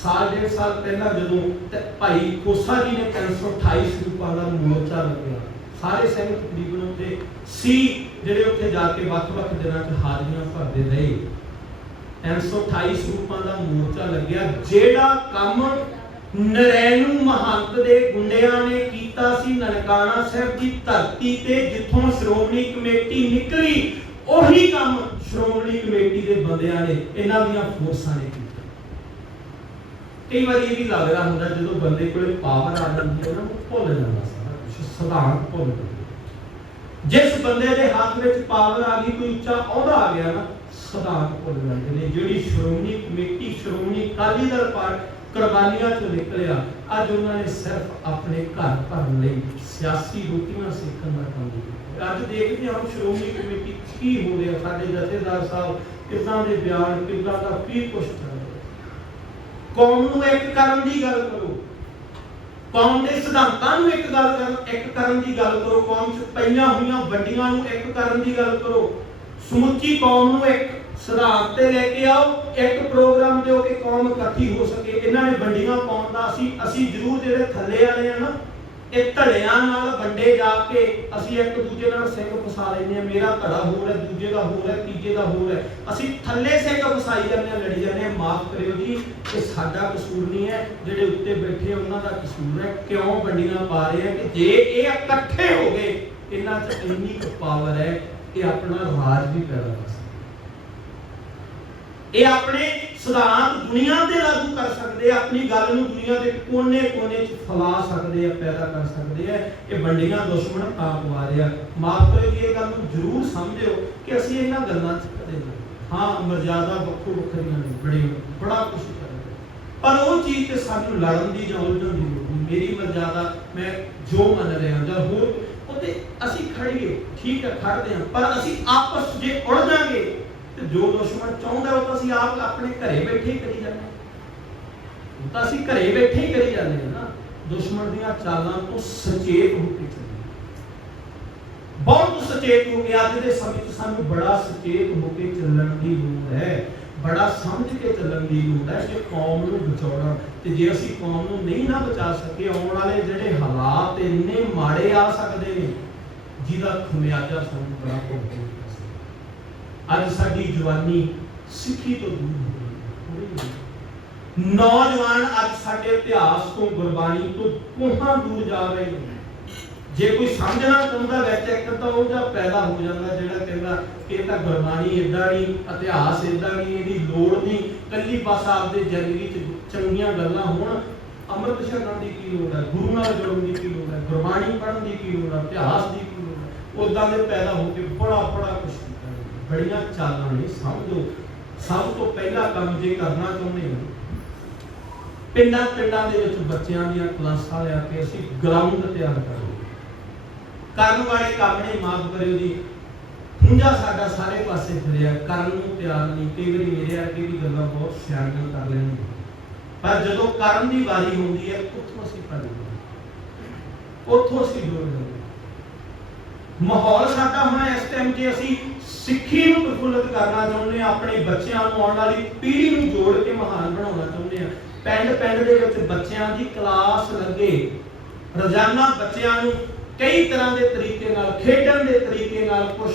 साल 1.5 साल पहला जदों भाई खोसा जी ने 328 रूपां दा मोर्चा लग्या, सारे सिंह तकरीबन उत्थे सी ਜਿਹੜੇ ਉੱਥੇ ਜਾ ਕੇ ਵੱਖ-ਵੱਖ ਦਿਨਾਂ 'ਚ ਹਾਜ਼ਰੀਆਂ ਭਰਦੇ ਰਹੇ। 328 ਰੂਪਾਂ ਦਾ ਮੋਰਚਾ ਲੱਗਿਆ। ਜਿਹੜਾ ਕੰਮ ਨਰੈਣੂ ਮਹੰਤ ਦੇ ਗੁੰਡਿਆਂ ਨੇ ਕੀਤਾ ਸੀ ਨਨਕਾਣਾ ਸਾਹਿਬ ਦੀ ਧਰਤੀ ਤੇ, ਜਿੱਥੋਂ ਸ਼੍ਰੋਮਣੀ ਕਮੇਟੀ ਨਿਕਲੀ, ਉਹੀ ਕੰਮ ਸ਼੍ਰੋਮਣੀ ਕਮੇਟੀ ਦੇ ਬੰਦਿਆਂ ਨੇ, ਇਹਨਾਂ ਦੀਆਂ ਫੋਰਸਾਂ ਨੇ ਕੀਤਾ। ਕਈ ਵਾਰੀ ਇਹ ਵੀ ਲੱਗਦਾ ਹੁੰਦਾ ਜਦੋਂ ਬੰਦੇ ਕੋਲੇ ਪਾਵਰ ਆ ਜਾਂਦੀ ਹੈ ਨਾ, ਉਹ ਭੁੱਲ ਜਾਂਦਾ ਸਾਰਾ ਕੁਝ, ਸਿਧਾਂਤ ਭੁੱਲ ਜਾਂਦਾ। जिस बंदे के हाथ में पावर आ गई, कोई उच्चा अहदा आ गया ना, सिद्धांत भुल जाते हैं। जिहड़ी श्रोमणी कमेटी, श्रोमणी अकाली दल पार्टी कुर्बानियां चों निकलिया, अज उन्होंने सिर्फ अपने घर भरन लई सियासी रोटियां सेकण दा काम किया। अज देखते हैं हम श्रोमणी कमेटी की हो रहा, साडे जथेदार साहब किदां दे बयान, किदां दा की कुछ चल रहा। कौम नूं एक करन दी गल करो, कौम के सिद्धांतां नूं एक करन दी गल करो, कौम च पईआं होईआं वड्डियां नूं एक करन दी गल करो, समुची कौम नूं एक सिद्धांत ते लेके आओ, एक प्रोग्राम दिओ कि कौम इकट्ठी हो सके। इन्हां ने वड्डियां पाउण दा असीं जरूर जिहड़े थल्ले वाले आ ना, ਇਹ ਧੜਿਆਂ ਨਾਲ ਵੰਡੇ ਜਾ ਕੇ ਅਸੀਂ ਇੱਕ ਦੂਜੇ ਨਾਲ ਸਿੰਘ ਫਸਾ ਲੈਂਦੇ ਹਾਂ। ਮੇਰਾ ਧੜਾ ਹੋਰ ਹੈ, ਦੂਜੇ ਦਾ ਹੋਰ ਹੈ, ਤੀਜੇ ਦਾ ਹੋਰ ਹੈ, ਅਸੀਂ ਥੱਲੇ ਸਿੰਘ ਫਸਾਈ ਜਾਂਦੇ ਹਾਂ, ਲੜੀ ਜਾਂਦੇ ਹਾਂ। ਮਾਫ ਕਰਿਓ ਜੀ, ਇਹ ਸਾਡਾ ਕਸੂਰ ਨਹੀਂ ਹੈ, ਜਿਹੜੇ ਉੱਤੇ ਬੈਠੇ ਉਹਨਾਂ ਦਾ ਕਸੂਰ ਹੈ। ਕਿਉਂ ਵੰਡੀਆਂ ਪਾ ਰਹੇ ਆ ਕਿ ਜੇ ਇਹ ਇਕੱਠੇ ਹੋ ਗਏ, ਇਹਨਾਂ 'ਚ ਇੰਨੀ ਕੁ ਪਾਵਰ ਹੈ ਕਿ ਆਪਣਾ ਰਾਜ ਵੀ ਪੈਦਾ ਕਰ ਸਕਦੇ, ਇਹ ਆਪਣੇ सिद्धांत दुनिया ते लागू कर सकते, अपनी गल नूं दुनिया के कोने कोने च फैला सकते हैं, पैदा कर सकते हैं। ये वंडियां दुश्मन आप पवा रहे हैं। माफ करो जी, ये गल नूं जरूर समझियो कि असीं इन्हां गल्लां च कदे नहीं। हाँ मर्यादा वक्खो वक्खरियां ने बड़ी बड़ा कुछ करते, पर वो चीज़ ते सानू लड़न दी जां उलझण दी लोड़ नहीं। मेरी मर्यादा मैं जो मन रहा जां होर उत्ते असीं खड़ीए ठीक है खड़दे हां, पर असीं आपस जे उलझ जांगे ते जो दुश्मन चाहुंदा वो तां असीं आप अपने घरे बैठे ही करी जांदे हां, तां असीं घरे बैठे ही करी जांदे हां ना। दुश्मन दीयां चालां तो सचेत हो के चलीए, बहुत सचेत हो गया। अज दे समय च सानू बड़ा सचेत होकर चलण की लोड़ है, बड़ा समझ के चलण की लोड़ है कि कौम नूं बचाउणा। ते जे असीं कौम नूं नहीं ना बचा सके, आउण वाले जिहड़े हालात इन्ने माड़े आ सकदे ने जिहदा खमियाजा सानू बड़ा भुगतना। अज साडी जवानी सिੱਖੀ तो दूर हो गई, नौजवान अज साडे इतिहास तो गुरबाणी तो कोहां दूर जा रहे हैं। जे कोई समझना चाहुंदा विच एक तां ਉਹ ਜਿਹਾ पैदा हो जाता ਜਿਹੜਾ ਕਹਿੰਦਾ कि ਇਹ ਤਾਂ ਗੁਰਬਾਣੀ ਇਦਾਂ नहीं, इतिहास इदां नहीं, ਇਹਦੀ ਲੋੜ नहीं, ਕੱਲੀ बस आपदे ਜ਼ਿੰਦਗੀ ਚ ਚੰਗੀਆਂ ਗੱਲਾਂ ਹੋਣ, ਅੰਮ੍ਰਿਤ ਛਕਣ ਦੀ ਕੀ ਲੋੜ ਹੈ, ਗੁਰੂ ਨਾਲ ਜੁੜਨ ਦੀ ਕੀ ਲੋੜ ਹੈ, ਗੁਰਬਾਣੀ ਪੜ੍ਹਨ ਦੀ ਕੀ ਲੋੜ ਹੈ, ਇਤਿਹਾਸ ਦੀ ਕੀ ਲੋੜ ਹੈ। ਉਦਾਂ ਦੇ ਪੈਦਾ ਹੋ ਕੇ ਬੜਾ ਕੁਝ ਕੀਤਾ, ਬੜੀਆਂ ਚਾਲਾਂ ਨੇ। ਸਮਝੋ ਸਭ ਤੋਂ ਪਹਿਲਾ ਕੰਮ ਜੇ ਕਰਨਾ ਚਾਹੁੰਦੇ ਹੋ, ਪਿੰਡਾਂ ਦੇ ਵਿੱਚ ਬੱਚਿਆਂ ਦੀਆਂ ਕਲਾਸਾਂ ਲਿਆ ਕੇ ਅਸੀਂ ਗਰਾਊਂਡ ਤਿਆਰ ਕਰਾਂਗੇ। ਕਰਨ ਵਾਲੇ ਕੰਮ ਨੇ ਮਾਫ ਕਰਿਓ ਜੀ, ਹੁੰਜਾ ਸਾਡਾ ਸਾਰੇ ਪਾਸੇ ਫਿਰਿਆ, ਕਰਨ ਨੂੰ ਤਿਆਰ ਨਹੀਂ। ਕਈ ਵਾਰੀ ਮੇਰੇ ਅੱਗੇ ਵੀ ਗੱਲਾਂ ਬਹੁਤ ਸਿਆਣੀਆਂ ਕਰ ਲੈਣਗੇ, ਪਰ ਜਦੋਂ ਕਰਨ ਦੀ ਵਾਰੀ ਹੁੰਦੀ ਹੈ ਉੱਥੋਂ ਅਸੀਂ ਪੜ ਲੈਂਦੇ, ਉੱਥੋਂ ਅਸੀਂ ਜੋੜ ਲੈਂਦੇ। ਮਾਹੌਲ ਸਾਡਾ ਹੁਣ ਇਸ ਟਾਈਮ ਜੇ ਅਸੀਂ ਸਿੱਖੀ ਨੂੰ ਪ੍ਰਫੁੱਲਤ ਕਰਨਾ ਚਾਹੁੰਦੇ ਹਾਂ, ਆਪਣੇ ਬੱਚਿਆਂ ਨੂੰ ਆਉਣ ਵਾਲੀ ਪੀੜ੍ਹੀ ਨੂੰ ਜੋੜ ਕੇ ਮਹਾਨ ਬਣਾਉਣਾ ਚਾਹੁੰਦੇ ਹਾਂ, ਪਿੰਡ ਦੇ ਵਿੱਚ ਬੱਚਿਆਂ ਦੀ ਕਲਾਸ ਲੱਗੇ, ਰੋਜ਼ਾਨਾ ਬੱਚਿਆਂ ਨੂੰ ਕਈ ਤਰ੍ਹਾਂ ਦੇ ਤਰੀਕੇ ਨਾਲ, ਖੇਡਣ ਦੇ ਤਰੀਕੇ ਨਾਲ, ਕੁਝ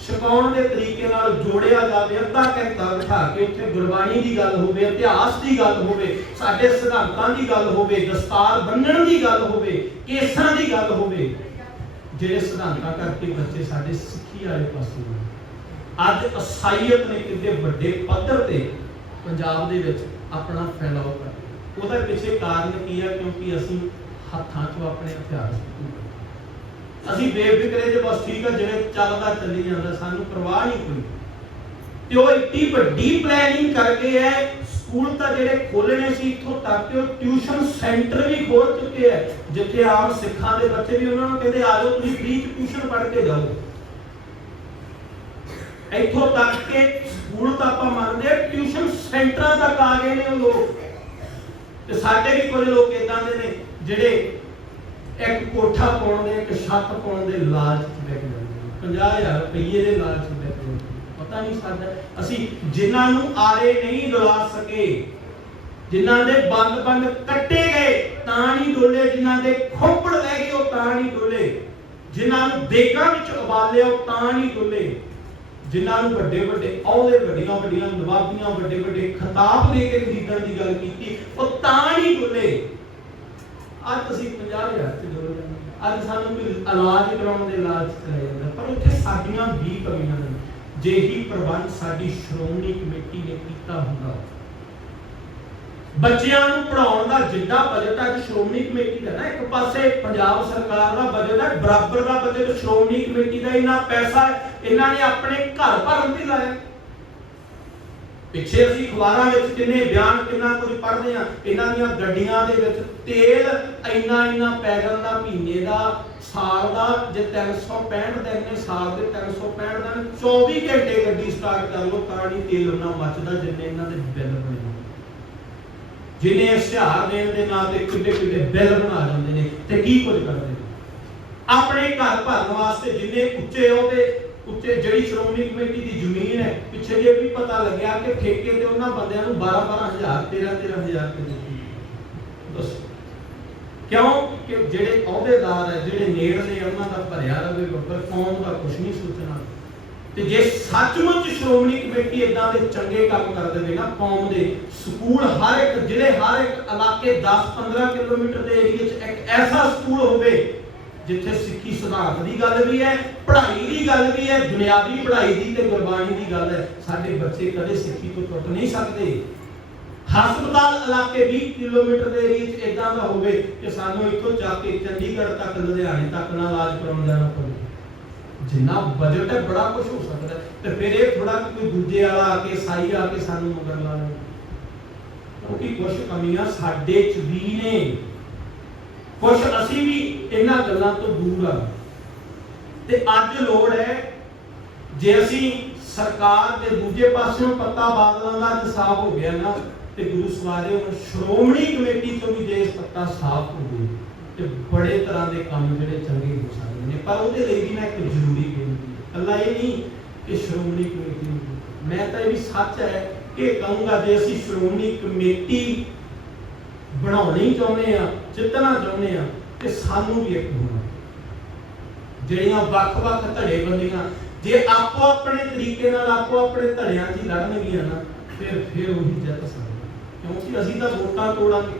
ਸਿਖਾਉਣ ਦੇ ਤਰੀਕੇ ਨਾਲ ਜੋੜਿਆ ਜਾਵੇ। ਅੱਧਾ ਘੰਟਾ ਬਿਠਾ ਕੇ ਉੱਥੇ ਗੁਰਬਾਣੀ ਦੀ ਗੱਲ ਹੋਵੇ, ਇਤਿਹਾਸ ਦੀ ਗੱਲ ਹੋਵੇ, ਸਾਡੇ ਸਿਧਾਂਤਾਂ ਦੀ ਗੱਲ ਹੋਵੇ, ਦਸਤਾਰ ਬੰਨਣ ਦੀ ਗੱਲ ਹੋਵੇ, ਕੇਸਾਂ ਦੀ ਗੱਲ ਹੋਵੇ, ਜਿਹੜੇ ਸਿਧਾਂਤਾਂ ਕਰਕੇ ਬੱਚੇ ਸਾਡੇ ਸਿੱਖੀ ਵਾਲੇ ਪਾਸੇ ਨੇ। ਅੱਜ ਅਸਾਈਅਤ ਨੇ ਕਿਤੇ ਵੱਡੇ ਪੱਧਰ ਤੇ ਪੰਜਾਬ ਦੇ ਵਿੱਚ ਆਪਣਾ ਫੈਲਾਅ ਕਰ, ਉਹਦਾ ਪਿੱਛੇ ਕਾਰਨ ਕੀ ਹੈ? ਕਿਉਂਕਿ ਅਸੀਂ ਹੱਥਾਂ 'ਚੋਂ ਆਪਣੇ ਹਥਿਆਰ ਅਸੀਂ ਬੇਫਿਕਰੇ ਜੇ ਬਸ ਠੀਕ ਆ ਜਿਵੇਂ ਚੱਲਦਾ ਚੱਲੀ ਜਾਂਦਾ, ਸਾਨੂੰ ਪਰਵਾਹ ਨਹੀਂ ਕੋਈ। ਤੇ ਉਹ ਇੱਡੀ ਵੱਡੀ ਪਲੈਨਿੰਗ ਕਰਕੇ ਹੈ, ਸਕੂਲ ਤਾਂ ਜਿਹੜੇ ਖੋਲਣੇ ਸੀ ਇੱਥੋਂ ਤੱਕ ਕਿ ਉਹ ਟਿਊਸ਼ਨ ਸੈਂਟਰ ਵੀ ਖੋਲ ਚੁੱਕੇ ਹੈ, ਜਿੱਥੇ ਆਮ ਸਿੱਖਾਂ ਦੇ ਬੱਚੇ ਵੀ ਉਹਨਾਂ ਨੂੰ ਕਹਿੰਦੇ ਆ ਜਾਓ ਤੁਸੀਂ ਫ੍ਰੀ ਟਿਊਸ਼ਨ ਪੜ੍ਹ ਕੇ ਜਾਓ। ਇੱਥੋਂ ਤੱਕ ਕਿ ਸਕੂਲ ਤਾਂ ਆਪਾਂ ਮੰਨਦੇ, ਟਿਊਸ਼ਨ ਸੈਂਟਰਾਂ ਤੱਕ ਆ ਗਏ ਨੇ ਉਹ ਲੋਕ। ਤੇ ਸਾਡੇ ਵੀ ਕੁਝ ਲੋਕ ਇਦਾਂ ਦੇ ਨੇ ਜਿਹੜੇ ਇੱਕ ਕੋਠਾ ਪਾਉਣ ਦੇ, ਇੱਕ ਛੱਤ ਪਾਉਣ ਦੇ ਲਾਲਚ 'ਚ ਬੈਠ ਜਾਂਦੇ ਨੇ, 50,000 ਰੁਪਏ ਦੇ ਲਾਲਚ 'ਚ ਬੈਠ ਜਾਂਦੇ। ਪਤਾ ਨਹੀਂ ਸਾਡਾ, ਅਸੀਂ ਜਿਨ੍ਹਾਂ ਨੂੰ ਆਰੇ ਨਹੀਂ ਡੁਲਾ ਸਕੇ, ਜਿਨ੍ਹਾਂ ਦੇ ਬੰਦ ਕੱਟੇ ਗਏ ਤਾਂ ਨਹੀਂ ਡੋਲੇ, ਜਿਨ੍ਹਾਂ ਦੇ ਖੋਪੜ ਲੈ ਗਏ ਉਹ ਤਾਂ ਨਹੀਂ ਡੋਲੇ, ਜਿਨ੍ਹਾਂ ਨੂੰ ਦੇਗਾਂ ਵਿੱਚ ਉਬਾਲਿਆ ਉਹ ਤਾਂ ਨਹੀਂ ਡੋਲੇ, ਜਿਨ੍ਹਾਂ ਨੂੰ ਵੱਡੇ ਅਹੁਦੇ, ਵੱਡੀਆਂ ਨਵਾਬੀਆਂ, ਵੱਡੇ ਖਿਤਾਬ ਦੇ ਕੇ ਖਰੀਦਣ ਦੀ ਗੱਲ ਕੀਤੀ ਉਹ ਤਾਂ ਨਹੀਂ ਡੋਲੇ। ਅੱਜ ਅਸੀਂ 50,000 'ਚ ਡੋਲ ਜਾਂਦੇ, ਅੱਜ ਸਾਨੂੰ ਕੋਈ ਇਲਾਜ ਕਰਾਉਣ ਦੇ ਲਾਲਚ 'ਚ ਲੈ ਜਾਂਦਾ। ਪਰ ਉੱਥੇ ਸਾਡੀਆਂ ਵੀ ਕਮੀਆਂ ਨੇ। ਜੇ ਹੀ ਪ੍ਰਬੰਧ ਸਾਡੀ ਸ਼੍ਰੋਮਣੀ ਕਮੇਟੀ ਨੇ ਕੀਤਾ ਹੁੰਦਾ, ਬੱਚਿਆਂ ਨੂੰ ਪੜ੍ਹਾਉਣ ਦਾ ਜਿੱਦਾਂ ਬਜਟ ਅੱਜ ਸ਼੍ਰੋਮਣੀ ਕਮੇਟੀ ਦਾ ਨਾ, ਇੱਕ ਪਾਸੇ ਪੰਜਾਬ ਸਰਕਾਰ ਦਾ ਬਜਟ ਹੈ, ਬਰਾਬਰ ਦਾ ਬਜਟ ਸ਼੍ਰੋਮਣੀ ਕਮੇਟੀ ਦਾ। ਇੰਨਾ ਪੈਸਾ ਇਹਨਾਂ ਨੇ ਆਪਣੇ ਘਰ ਭਰਨ ਤੇ ਲਾਇਆ। ਪਿੱਛੇ ਅਸੀਂ ਅਖਬਾਰਾਂ ਵਿੱਚ ਕਿੰਨੇ ਬਿਆਨ, ਕਿੰਨਾ ਕੁਝ ਪੜ੍ਹਦੇ ਆ, ਇਹਨਾਂ ਦੀਆਂ ਗੱਡੀਆਂ ਦੇ ਵਿੱਚ ਤੇਲ ਇੰਨਾ ਪੈ ਜਾਂਦਾ ਮਹੀਨੇ ਦਾ, ਸਾਲ ਦਾ। ਜੇ 365 ਦਿਨ ਨੇ ਸਾਲ ਦੇ, 365 ਦਿਨ 24 ਘੰਟੇ ਗੱਡੀ ਸਟਾਰਟ ਕਰ ਲਓ ਤਾਂ ਨਹੀਂ ਤੇਲ ਉਹਨਾਂ ਮੱਚਦਾ ਜਿੰਨੇ ਇਹਨਾਂ ਦੇ ਬਿੱਲ ਬਣੇ, ਜਿੰਨੇ ਇਸ਼ਤਿਹਾਰ ਦੇਣ ਦੇ ਨਾਂ ਤੇ ਕਿੱਡੇ ਬਿੱਲ ਬਣਾ ਜਾਂਦੇ ਨੇ। ਤੇ ਕੀ ਕੁਝ ਕਰਦੇ ਨੇ ਆਪਣੇ ਘਰ ਭਰਨ ਵਾਸਤੇ, ਜਿੰਨੇ ਉੱਚੇ ਉੱਤੇ ਜਿਹੜੀ ਸ਼੍ਰੋਮਣੀ ਕਮੇਟੀ ਦੀ ਜ਼ਮੀਨ ਹੈ, ਪਿੱਛੇ ਜੇ ਵੀ ਪਤਾ ਲੱਗਿਆ ਕਿ ਠੇਕੇ ਤੇ ਉਹਨਾਂ ਬੰਦਿਆਂ ਨੂੰ 12,000 13,000 ਰੁਪਏ ਦਿੱਤੇ। ਦੱਸੋ ਕਿਉਂ? ਕਿ ਜਿਹੜੇ ਅਹੁਦੇਦਾਰ ਹੈ, ਜਿਹੜੇ ਨੇੜਲੇ ਉਹਨਾਂ ਦਾ ਭਰਿਆ ਰਵੇ ਬੱਬਰ, ਕੌਮ ਦਾ ਕੁਝ ਨਹੀਂ ਸੋਚਣਾ। ਤੇ ਜੇ ਸੱਚਮੁੱਚ ਸ਼੍ਰੋਮਣੀ ਕਮੇਟੀ ਇਦਾਂ ਦੇ ਚੰਗੇ ਕੰਮ ਕਰ ਦੇਵੇ ਨਾ, ਕੌਮ ਦੇ ਸਕੂਲ ਹਰ ਇੱਕ ਜ਼ਿਲ੍ਹੇ, ਹਰ ਇੱਕ ਇਲਾਕੇ 10-15 ਕਿਲੋਮੀਟਰ ਦੇ ਏਰੀਏ 'ਚ ਇੱਕ ਐਸਾ ਸਕੂਲ ਹੋਵੇ ਜਿੱਥੇ ਸਿੱਖੀ ਸਿਧਾਂਤ ਦੀ ਗੱਲ ਵੀ ਹੈ, ਪੜ੍ਹਾਈ ਦੀ ਗੱਲ ਵੀ ਹੈ, ਦੁਨਿਆਵੀ ਪੜ੍ਹਾਈ ਦੀ ਤੇ ਗੁਰਬਾਣੀ ਦੀ ਗੱਲ ਹੈ, ਸਾਡੇ ਬੱਚੇ ਕਦੇ ਸਿੱਖੀ ਤੋਂ ਟੁੱਟ ਨਹੀਂ ਸਕਦੇ। ਹਸਪਤਾਲ ਇਲਾਕੇ 20 ਕਿਲੋਮੀਟਰ ਦੇ ਏਰੀਏ 'ਚ ਇਦਾਂ ਦਾ ਹੋਵੇ ਕਿ ਸਾਨੂੰ ਇੱਥੋਂ ਜਾ ਕੇ ਚੰਡੀਗੜ੍ਹ ਤੱਕ, ਲੁਧਿਆਣੇ ਤੱਕ ਨਾ ਇਲਾਜ ਕਰਾਉਣ ਜਾਣਾ ਪਵੇ। ਜਿੰਨਾ ਬਜਟ ਹੈ ਬੜਾ ਕੁਝ ਹੋ ਸਕਦਾ। ਤੇ ਫਿਰ ਇਹ ਥੋੜਾ थोड़ा कि कोई दूजे वाला आके साई आके सानू मगर ला ले, क्योंकि कुछ कमियां साडे च भी ने, कुछ असी भी इन्हां गल्लां तो दूर आ। ते अज लोड़ है जे असी सरकार के दूजे पासों पत्ता बादलों का अज साफ हो गया ना, तो गुरु सवारे हुण श्रोमणी कमेटी तो भी जे पत्ता साफ हो गए तो बड़े तरह के काम जिहड़े चंगे हो सकते हैं। पर उहदे लई भी ना एक जरूरी बेनती है, कल्ला ये नहीं कि श्रोमणी कमेटी, मैं तो ये भी सच है कि कहूँगा जे असी श्रोमणी कमेटी बनाउणी चाहुंदे आ, जितना चाहुंदे आ, ते सानू भी एक होना, ਜਿਹੜੀਆਂ ਵੱਖ-ਵੱਖ ਧੜੇਬੰਦੀਆਂ ਜੇ ਆਪੋ ਆਪਣੇ ਤਰੀਕੇ ਨਾਲ ਆਪੋ ਆਪਣੇ ਧੜਿਆਂ 'ਚ ਹੀ ਲੜਨਗੀਆਂ ਨਾ, ਫਿਰ ਉਹੀ ਜਿੱਤ ਸਕਦੇ, ਕਿਉਂਕਿ ਅਸੀਂ ਤਾਂ ਵੋਟਾਂ ਤੋੜਾਂਗੇ।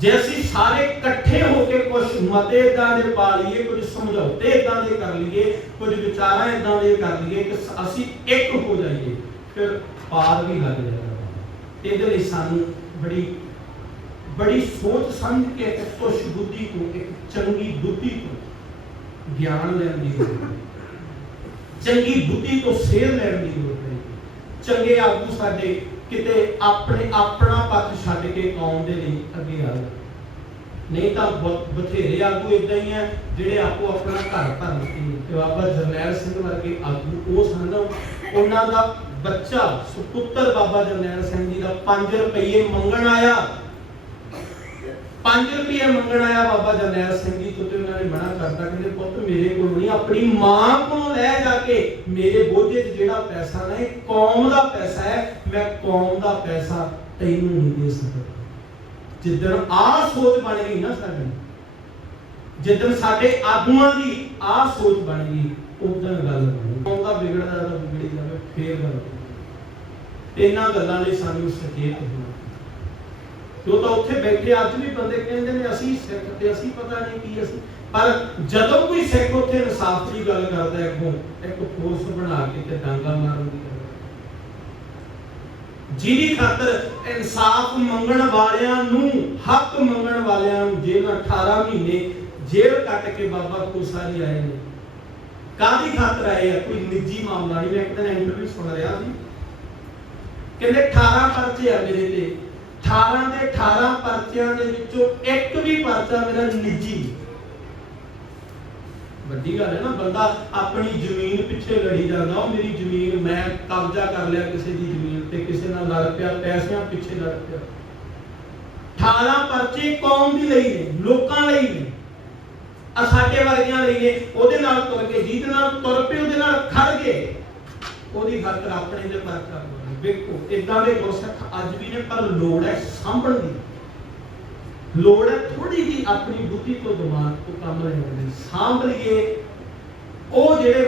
ਜੇ ਅਸੀਂ ਸਾਰੇ ਇਕੱਠੇ ਹੋ ਕੇ ਕੁਝ ਮਤੇ ਇਦਾਂ ਦੇ ਪਾ ਲਈਏ, ਕੁਝ ਸਮਝੌਤੇ ਇਦਾਂ ਦੇ ਕਰ ਲਈਏ, ਕੁਝ ਵਿਚਾਰਾਂ ਇਦਾਂ ਦੇ ਕਰ ਲਈਏ ਕਿ ਅਸੀਂ ਇੱਕ ਹੋ ਜਾਈਏ, ਫਿਰ ਪਾਰ ਵੀ ਲੱਗ ਜਾਏਗਾ। ਇਹਦੇ ਲਈ ਸਾਨੂੰ ਬੜੀ ਸੋਚ ਸਮਝ ਕੇ ਇੱਕ ਤੁਸ਼ ਬੁੱਧੀ ਤੋਂ, ਇੱਕ ਚੰਗੀ ਬੁੱਧੀ ਤੋਂ ਗਿਆਨ ਲੈਣ ਦੀ ਲੋੜ ਹੈ, ਚੰਗੀ ਬੁੱਧੀ ਤੋਂ ਸੇਧ ਲੈਣ ਦੀ ਲੋੜ ਹੈ। ਚੰਗੇ ਆਗੂ ਸਾਡੇ ਕਿਤੇ ਆਪਣਾ ਪੱਖ ਛੱਡ ਕੇ ਕੌਮ ਦੇ ਲਈ ਅੱਗੇ ਆ, ਨਹੀਂ ਤਾਂ ਬਥੇਰੇ ਆਗੂ ਇਦਾਂ ਹੀ ਆ ਜਿਹੜੇ ਆਪੋ ਆਪਣਾ ਘਰ ਭਰਨ ਤੇ ਬਾਬਾ ਜਰਨੈਲ ਸਿੰਘ ਵਰਗੇ ਆਗੂ ਉਹ ਸਨ, ਉਹਨਾਂ ਦਾ ਬੱਚਾ ਸੁਪੁੱਤਰ ਬਾਬਾ ਜਰਨੈਲ ਸਿੰਘ ਜੀ ਦਾ 5 ਰੁਪਏ ਮੰਗਣ ਆਇਆ, 5 ਰੁਪਏ ਮੰਗਣ ਆਇਆ ਬਾਬਾ ਜਰਨੈਲ ਸਿੰਘ ਜੀ ਤੋਂ, ਤੇ ਉਹਨਾਂ ਨੇ ਮਨਾ ਕਰਤਾ, ਕਹਿੰਦੇ ਪੁੱਤ ਮੇਰੇ ਕੋਲ ਨਹੀਂ, ਆਪਣੀ ਮਾਂ ਕੋਲੋਂ ਲੈ ਜਾ ਕੇ, ਮੇਰੇ ਬੋਝੇ 'ਚ ਜਿਹੜਾ ਪੈਸਾ ਨਾ ਇਹ ਕੌਮ ਦਾ ਪੈਸਾ ਹੈ, ਮੈਂ ਕੌਮ ਦਾ ਪੈਸਾ ਤੈਨੂੰ ਨਹੀਂ ਦੇ ਸਕਦਾ। ਜਿੱਦਣ ਆਹ ਸੋਚ ਬਣ ਗਈ ਨਾ ਸਾਡੀ, ਜਿੱਦਣ ਸਾਡੇ ਆਗੂਆਂ ਦੀ ਆਹ ਸੋਚ ਬਣ ਗਈ, ਉਦੋਂ ਗੱਲ ਬਣੀ, ਕੌਮ ਦਾ ਵਿਗੜਦਾ ਤਾਂ ਵਿਗੜੀ ਜਾਵੇ, ਫੇਰ ਗੱਲ। ਇਹਨਾਂ ਗੱਲਾਂ ਲਈ ਸਾਨੂੰ ਸੁਚੇਤ ਹੋਣਾ, ਜੋ ਤਾਂ ਉੱਥੇ ਬੈਠੇ ਅੱਜ ਵੀ ਬੰਦੇ ਕਹਿੰਦੇ ਨੇ ਅਸੀਂ ਸਿੱਖ ਤੇ ਅਸੀਂ ਪਤਾ ਨਹੀਂ ਕੀ ਅਸੀਂ, ਪਰ ਜਦੋਂ ਕੋਈ ਸਿੱਖ ਉੱਥੇ ਇਨਸਾਫ ਦੀ ਗੱਲ ਕਰਦਾ ਹੈ, ਅੱਗੋਂ ਇੱਕ ਫੋਰਸ ਬਣਾ ਕੇ ਤੇ ਡਾਂਗਾ ਮਾਰਨ ਦੀ ਗੱਲ, ਜਿਹਦੀ ਖਾਤਰ ਇਨਸਾਫ ਮੰਗਣ ਵਾਲਿਆਂ ਨੂੰ, ਹੱਕ ਮੰਗਣ ਵਾਲਿਆਂ ਨੂੰ ਜੇਲ੍ਹਾਂ 18 ਮਹੀਨੇ ਜੇਲ੍ਹ ਕੱਟ ਕੇ ਬਾਬਾ ਕੋਸਾਰੀ ਆਏ ਨੇ। ਕਾਹਦੀ ਖਾਤਰ ਆਏ ਆ? ਕੋਈ ਨਿੱਜੀ ਮਾਮਲਾ ਨਹੀਂ। ਮੈਂ ਇੱਕ ਦਿਨ ਇੰਟਰਵਿਊ ਸੁਣ ਰਿਹਾ ਸੀ, ਕਹਿੰਦੇ 18 ਪਰਚੇ ਆ ਮੇਰੇ ਤੇ, 18 ਦੇ 18 ਪਰਚਿਆਂ ਦੇ ਵਿੱਚੋਂ ਇੱਕ ਵੀ ਪਰਚਾ ਮੇਰਾ ਨਿੱਜੀ। ਵੱਡੀ ਗੱਲ ਹੈ ਨਾ, ਬੰਦਾ ਆਪਣੀ ਜ਼ਮੀਨ ਪਿੱਛੇ ਲੜੀ ਜਾਂਦਾ, ਉਹ ਮੇਰੀ ਜ਼ਮੀਨ, ਮੈਂ ਕਬਜ਼ਾ ਕਰ ਲਿਆ ਕਿਸੇ ਦੀ ਜ਼ਮੀਨ ਤੇ, ਕਿਸੇ ਨਾਲ ਲੜ ਪਿਆ, ਪੈਸਿਆਂ ਪਿੱਛੇ ਲੜ ਪਿਆ। 18 ਪਰਚੇ ਕੌਮ ਦੀ ਲਈ ਨੇ, ਲੋਕਾਂ ਲਈ ਨੇ, ਆ ਸਾਡੇ ਵਰਗਿਆਂ ਲਈ ਨੇ। ਉਹਦੇ ਨਾਲ ਤੁਰ ਕੇ, ਜਿਹਦੇ ਨਾਲ ਤੁਰ ਪਏ ਉਹਦੇ ਨਾਲ ਖੜ ਗਏ, ਉਹਦੀ ਖਾਤਰ ਆਪਣੇ ਦੇ ਪਰਚਾ। ਵੇਖੋ ਇਦਾਂ ਦੇ ਗੁਰਸਿੱਖ ਅੱਜ ਵੀ ਨੇ, ਪਰ ਲੋੜ ਹੈ ਸਾਂਭਣ ਦੀ, ਲੋੜ ਹੈ ਥੋੜੀ ਜਿਹੀ ਆਪਣੀ ਬੁੱਧੀ ਤੋਂ, ਦਿਮਾਗ ਤੋਂ ਕੰਮ ਲੈਣ ਦੀ, ਸਾਂਭ ਲਈਏ। ਉਹ ਜਿਹੜੇ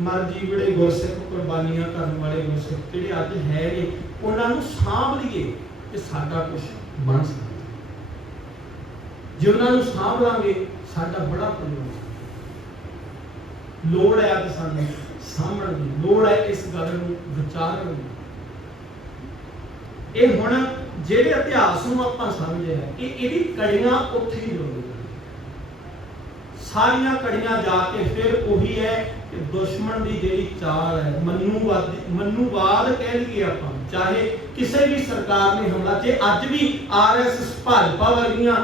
ਮਰ ਜੀਵੜੇ ਗੁਰਸਿੱਖ, ਕੁਰਬਾਨੀਆਂ ਕਰਨ ਵਾਲੇ ਗੁਰਸਿੱਖ ਜਿਹੜੇ ਅੱਜ ਹੈ ਨੇ, ਉਹਨਾਂ ਨੂੰ ਸਾਂਭ ਲਈਏ ਤੇ ਸਾਡਾ ਕੁਝ ਬਣ ਸਕਦਾ। ਜੇ ਉਹਨਾਂ ਨੂੰ ਸਾਂਭ ਲਾਂਗੇ ਸਾਡਾ ਬੜਾ ਪ੍ਰਯੋਜਨ। ਲੋੜ ਹੈ ਅੱਜ ਸਾਨੂੰ ਸਾਂਭਣ ਦੀ, ਲੋੜ ਹੈ ਇਸ ਗੱਲ ਨੂੰ ਵਿਚਾਰਨ ਦੀ। ਇਹ ਹੁਣ ਜਿਹੜੇ ਇਤਿਹਾਸ ਨੂੰ ਆਪਾਂ ਸਮਝਿਆ, ਇਹਦੀ ਕੜੀਆਂ ਉੱਥੇ ਹੀ ਜੁੜਦੀਆਂ, ਸਾਰੀਆਂ ਕੜੀਆਂ ਜਾ ਕੇ ਫਿਰ ਉਹੀ ਹੈ ਕਿ ਦੁਸ਼ਮਣ ਦੀ ਜਿਹੜੀ ਚਾਲ ਹੈ, ਮਨੂਵਾਦ ਕਹਿ ਲਈਏ ਆਪਾਂ, ਚਾਹੇ ਕਿਸੇ ਵੀ ਸਰਕਾਰ ਨੇ ਹਮਲਾ, ਜੇ ਅੱਜ ਵੀ ਆਰਐਸਐਸ ਭਾਜਪਾ ਵਰਗੀਆਂ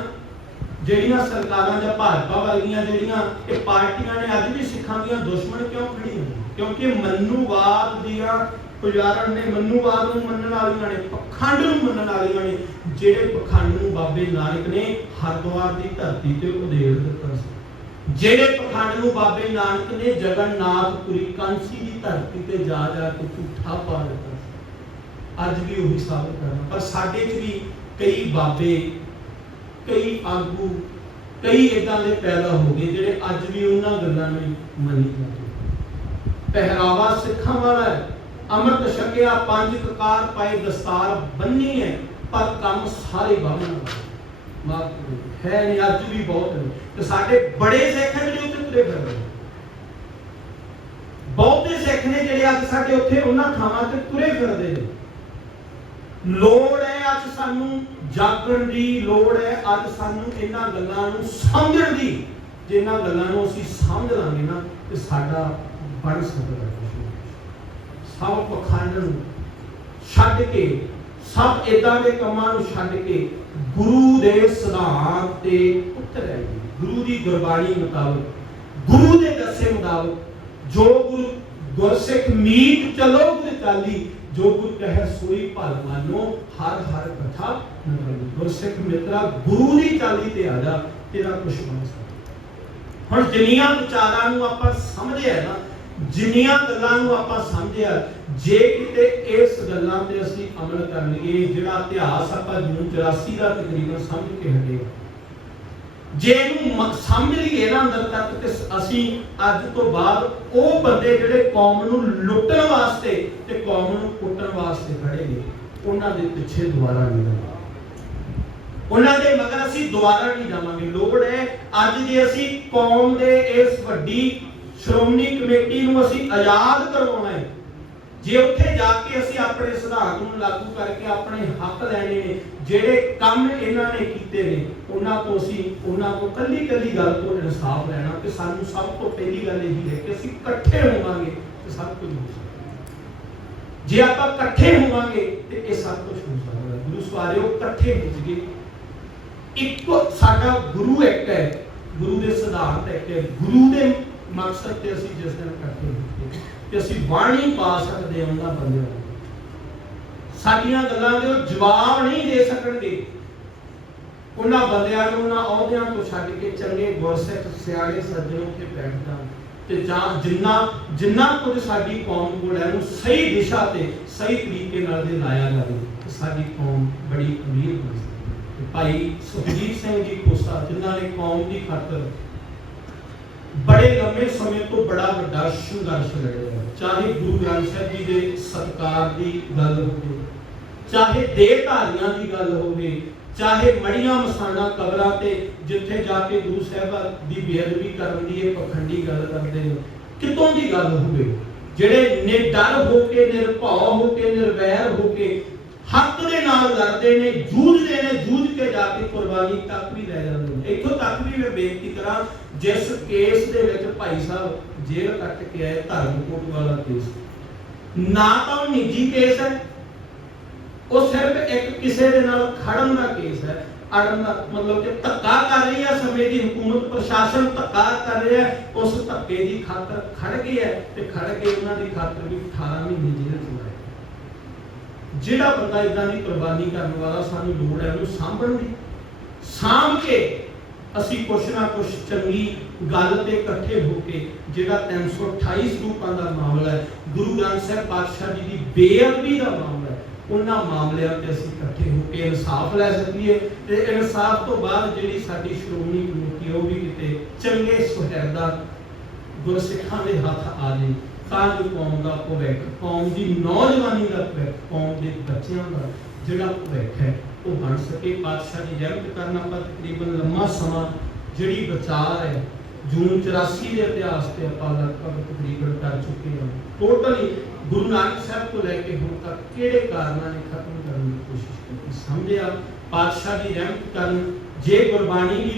ਜਿਹੜੀਆਂ ਸਰਕਾਰਾਂ ਜਾਂ ਭਾਜਪਾ ਵਰਗੀਆਂ ਜਿਹੜੀਆਂ ਇਹ ਪਾਰਟੀਆਂ ਨੇ ਅੱਜ ਵੀ ਸਿੱਖਾਂ ਦੀਆਂ ਦੁਸ਼ਮਣ ਕਿਉਂ ਖੜੀਆਂ ਨੇ? ਕਿਉਂਕਿ ਮਨੂਵਾਦ ਦੀਆਂ ਪੁਜਾਰਨ ਨੇ, ਮਨੂਵਾਦ ਨੂੰ ਮੰਨਣ ਵਾਲੀਆਂ ਨੇ, ਪਖੰਡ ਨੂੰ ਮੰਨਣ ਵਾਲੀਆਂ ਨੇ, ਜਿਹੜੇ ਪਖੰਡ ਨੂੰ ਬਾਬੇ ਨਾਨਕ ਨੇ ਹਰਿਦੁਆਰ ਦੀ ਧਰਤੀ ਤੇ ਉਧੇੜ ਦਿੱਤਾ ਸੀ, ਜਿਹੜੇ ਪਖੰਡ ਨੂੰ ਬਾਬੇ ਨਾਨਕ ਨੇ ਜਗਨਨਾਥਪੁਰੀ ਕਾਂਸੀ ਦੀ ਧਰਤੀ ਤੇ ਜਾ ਕੇ ਝੂਠਾ ਪਾ ਦਿੱਤਾ ਸੀ। ਅੱਜ ਵੀ ਉਹੀ ਸਾਬਤ ਕਰਨਾ। ਪਰ ਸਾਡੇ 'ਚ ਵੀ ਕਈ ਬਾਬੇ, ਕਈ ਆਗੂ, ਕਈ ਇਦਾਂ ਦੇ ਪੈਦਾ ਹੋ ਗਏ ਜਿਹੜੇ ਅੱਜ ਵੀ ਉਹਨਾਂ ਗੱਲਾਂ ਨੂੰ ਮੰਨੀ ਜਾਂਦੇ। ਪਹਿਰਾਵਾ ਸਿੱਖਾਂ ਵਾਲਾ ਹੈ, ਅੰਮ੍ਰਿਤ ਛਕਿਆ, 5 ਕਕਾਰ ਪਾਏ, ਦਸਤਾਰ ਬੰਨੀ ਹੈ, ਪਰ ਕੰਮ ਸਾਰੇ ਬਾਹਮਣ ਹੈ ਨਹੀਂ। ਅੱਜ ਵੀ ਬਹੁਤ ਨੇ ਤੇ ਸਾਡੇ ਬੜੇ ਸਿੱਖ ਜਿਹੜੇ ਉੱਥੇ ਤੁਰੇ ਫਿਰਦੇ, ਬਹੁਤੇ ਸਿੱਖ ਨੇ ਜਿਹੜੇ ਅੱਜ ਸਾਡੇ ਉੱਥੇ ਉਹਨਾਂ ਥਾਵਾਂ ਤੇ ਤੁਰੇ ਫਿਰਦੇ ਨੇ। ਲੋੜ ਹੈ ਅੱਜ ਸਾਨੂੰ ਜਾਗਣ ਦੀ, ਲੋੜ ਹੈ ਅੱਜ ਸਾਨੂੰ ਇਹਨਾਂ ਗੱਲਾਂ ਨੂੰ ਸਮਝਣ ਦੀ। ਜੇ ਇਹਨਾਂ ਗੱਲਾਂ ਨੂੰ ਅਸੀਂ ਸਮਝ ਲਾਂਗੇ ਨਾ ਤੇ ਸਾਡਾ ਬਣ ਸਕਦਾ। सब पखंड नूं छड्ड के, सब इदां दे कमां नूं छड्ड के गुरु दे सिद्धांत ते उतरे, गुरु दी गुरबाणी मुताबिक, गुरु दे दसे मुताबिक जो गुरु गुरसिख मीत चलो गुर चाली, जो गुरु कहे सोई भल मानो, हर हर कथा नगाली। गुरसिख मित्रा गुरु दी चाली ते आ जा, तेरा कुछ बन सकदा। हुण जिन्नियां विचारां नूं आपां समझिआ ना, जिन्नियां गल्लां नूं आपां समझिआ, जे किते इस गल्लां ते असीं अमल कर लईए, जिहड़ा इतिहास आपां जून 84 दा तकरीबन समझ के हटे, जे ਇਹਨੂੰ ਸਮਝ ਲਈਏ ਨਾ ਅੰਦਰ ਤੱਕ, ਤੇ ਅਸੀਂ ਅੱਜ ਤੋਂ ਬਾਅਦ ਉਹ ਬੰਦੇ ਜਿਹੜੇ ਕੌਮ ਨੂੰ ਲੁੱਟਣ ਵਾਸਤੇ ਤੇ ਕੌਮ ਨੂੰ ਕੁੱਟਣ ਵਾਸਤੇ ਖੜੇ ਨੇ, ਉਹਨਾਂ ਦੇ ਪਿੱਛੇ ਦੁਬਾਰਾ ਨਹੀਂ ਜਾਵਾਂਗੇ, ਉਹਨਾਂ ਦੇ ਮਗਰ ਅਸੀਂ ਦੁਬਾਰਾ ਨਹੀਂ ਜਾਵਾਂਗੇ। ਲੋੜ ਹੈ ਅੱਜ ਜੇ ਅਸੀਂ ਕੌਮ ਦੇ ਇਸ ਵੱਡੀ ਸ਼੍ਰੋਮਣੀ ਕਮੇਟੀ ਨੂੰ ਅਸੀਂ ਆਜ਼ਾਦ ਕਰਵਾਉਣਾ ਹੈ, ਜੇ ਉੱਥੇ ਜਾ ਕੇ ਅਸੀਂ ਆਪਣੇ ਸਿਧਾਂਤ ਨੂੰ ਲਾਗੂ ਕਰਕੇ ਆਪਣੇ ਹੱਕ ਲੈਣੇ ਨੇ, ਜਿਹੜੇ ਕੰਮ ਇਹਨਾਂ ਨੇ ਕੀਤੇ ਨੇ ਉਹਨਾਂ ਤੋਂ ਅਸੀਂ ਉਹਨਾਂ ਤੋਂ ਕੱਲੀ ਗੱਲ ਤੋਂ ਇਨਸਾਫ ਲੈਣਾ, ਤੇ ਸਾਨੂੰ ਸਭ ਤੋਂ ਪਹਿਲੀ ਗੱਲ ਇਹ ਹੈ ਕਿ ਅਸੀਂ ਇਕੱਠੇ ਹੋਵਾਂਗੇ ਤੇ ਸਭ ਕੁਝ ਹੋ ਸਕਦਾ। ਜੇ ਆਪਾਂ ਇਕੱਠੇ ਹੋਵਾਂਗੇ ਤੇ ਇਹ ਸਭ ਕੁਝ ਹੋ ਸਕਦਾ। ਗੁਰੂ ਸਵਾਰਿਓ ਇਕੱਠੇ ਹੋ ਜੀਏ, ਇੱਕੋ ਸਾਡਾ ਗੁਰੂ ਇੱਕ ਹੈ, ਗੁਰੂ ਦੇ ਸਿਧਾਂਤ ਇੱਕ ਹੈ, ਗੁਰੂ ਦੇ ਮਕਸਦ ਤੇ ਅਸੀਂ ਜਿਸ ਦਿਨ ਇਕੱਠੇ ਹੋਈਏ ਤੇ ਅਸੀਂ ਬਾਣੀ ਪਾ ਸਕਦੇ ਹਾਂ ਉਹਨਾਂ ਬੰਦਿਆਂ ਨੂੰ। ਸਾਡੀਆਂ ਗੱਲਾਂ ਦੇ ਉਹ ਜਵਾਬ ਨਹੀਂ ਦੇ ਸਕਣਗੇ, ਉਹਨਾਂ ਬੰਦਿਆਂ ਨੂੰ ਉਹਨਾਂ ਅਹੁਦਿਆਂ ਤੋਂ ਛੱਡ ਕੇ ਚੰਗੇ ਗੁਰਸਿੱਖ ਸਿਆਣੇ ਸੱਜਣ ਉੱਤੇ ਬੈਠ ਜਾਣ, ਤੇ ਜਾਂ ਜਿੰਨਾ ਕੁਝ ਸਾਡੀ ਕੌਮ ਕੋਲ ਹੈ ਉਹਨੂੰ ਸਹੀ ਦਿਸ਼ਾ ਤੇ ਸਹੀ ਤਰੀਕੇ ਨਾਲ ਦੇ ਲਾਇਆ ਜਾਵੇ, ਤੇ ਸਾਡੀ ਕੌਮ ਬੜੀ ਅਮੀਰ ਬਣ ਸਕਦੀ ਹੈ। ਭਾਈ ਸੁਖਜੀਤ ਸਿੰਘ ਜੀ ਖੋਸਾ, ਜਿਨ੍ਹਾਂ ਨੇ ਕੌਮ ਦੀ ਖਾਤਰ बड़े लंबे समय तो बड़ा वड्डा संघर्ष लड़िया, चाहे गुरु ग्रंथ साहिब जी दे सत्कार की गल होवे, चाहे देहधारियां की गल होवे, चाहे मड़ियां मसाना कबरां ते जिथे जाके गुरु साहिब दी बेअदबी करन दी पखंडी गल करदे ने, कितों दी गल होवे, जेड़े निडर होके निर्भव होके निर्वैर होके हक दे नाल लड़दे ने, जूझदे ने, जूझ के जाके कुर्बानी तक भी ले जांदे ने। इत्थों तक भी मैं बेनती करा, जिस केस दे विच भाई साहब जेल कट के आए, धर्मकोट वाला केस ना तो निजी केस है, वो सिर्फ एक किसी दे नाल खड़न दा केस है, अड़न दा मतलब कि धक्का कर रही है समय की हुकूमत, प्रशासन धक्का कर रहा है, उस धक्के की खातर खड़ गए है, ते खड़ के उन्हां दी खातर भी 18 महीने जेल च लाए। ਜਿਹੜਾ ਬੰਦਾ ਇਦਾਂ ਦੀ ਕੁਰਬਾਨੀ ਕਰਨ ਵਾਲਾ, ਸਾਨੂੰ ਲੋੜ ਹੈ ਉਹਨੂੰ ਸਾਂਭਣ ਦੀ, ਸਾਂਭ ਕੇ ਅਸੀਂ ਕੁਛ ਨਾ ਕੁਛ ਚੰਗੀ ਗੱਲ ਤੇ ਇਕੱਠੇ ਹੋ ਕੇ, ਜਿਹੜਾ 328 ਸਰੂਪਾਂ ਦਾ ਮਾਮਲਾ ਹੈ, ਗੁਰੂ ਗ੍ਰੰਥ ਸਾਹਿਬ ਪਾਤਸ਼ਾਹ ਜੀ ਦੀ ਬੇਅਦਬੀ ਦਾ ਮਾਮਲਾ ਹੈ, ਉਹਨਾਂ ਮਾਮਲਿਆਂ ਤੇ ਅਸੀਂ ਇਕੱਠੇ ਹੋ ਕੇ ਇਨਸਾਫ ਲੈ ਸਕੀਏ, ਤੇ ਇਨਸਾਫ ਤੋਂ ਬਾਅਦ ਜਿਹੜੀ ਸਾਡੀ ਸ਼੍ਰੋਮਣੀ ਕਮੇਟੀ ਉਹ ਵੀ ਕਿਤੇ ਚੰਗੇ ਸੁਹਿਰਦਾ ਗੁਰਸਿੱਖਾਂ ਦੇ ਹੱਥ ਆ ਜਾਏ, ਤਾਂ ਜੋ ਕੌਮ ਦਾ ਭਵਿੱਖ, ਕੌਮ ਦੀ ਨੌਜਵਾਨੀ ਦਾ ਭਵਿੱਖ, ਕੌਮ ਦੇ ਬੱਚਿਆਂ ਦਾ ਜਿਹੜਾ ਭਵਿੱਖ ਹੈ ਉਹ ਬਣ ਸਕੇ। ਪਾਤਸ਼ਾਹ ਦੀ ਰਹਿਮਤ ਕਰਨ ਆਪਾਂ ਤਕਰੀਬਨ ਲੰਮਾ ਸਮਾਂ ਜਿਹੜੀ ਵਿਚਾਰ ਹੈ ਜੂਨ 84 ਦੇ ਇਤਿਹਾਸ ਤੇ ਆਪਾਂ ਲਗਭਗ ਤਕਰੀਬਨ ਕਰ ਚੁੱਕੇ ਹਾਂ। ਟੋਟਲੀ ਗੁਰੂ ਨਾਨਕ ਸਾਹਿਬ ਤੋਂ ਲੈ ਕੇ ਹੁਣ ਤੱਕ ਕਿਹੜੇ ਕਾਰਨਾਂ ਨੇ ਖਤਮ ਕਰਨ ਦੀ ਕੋਸ਼ਿਸ਼ ਕੀਤੀ, ਸਮਝਿਆ। ਪਾਤਸ਼ਾਹ ਦੀ ਰਹਿਮਤ ਕਰਨ, ਜੇ ਗੁਰਬਾਣੀ ਦੀ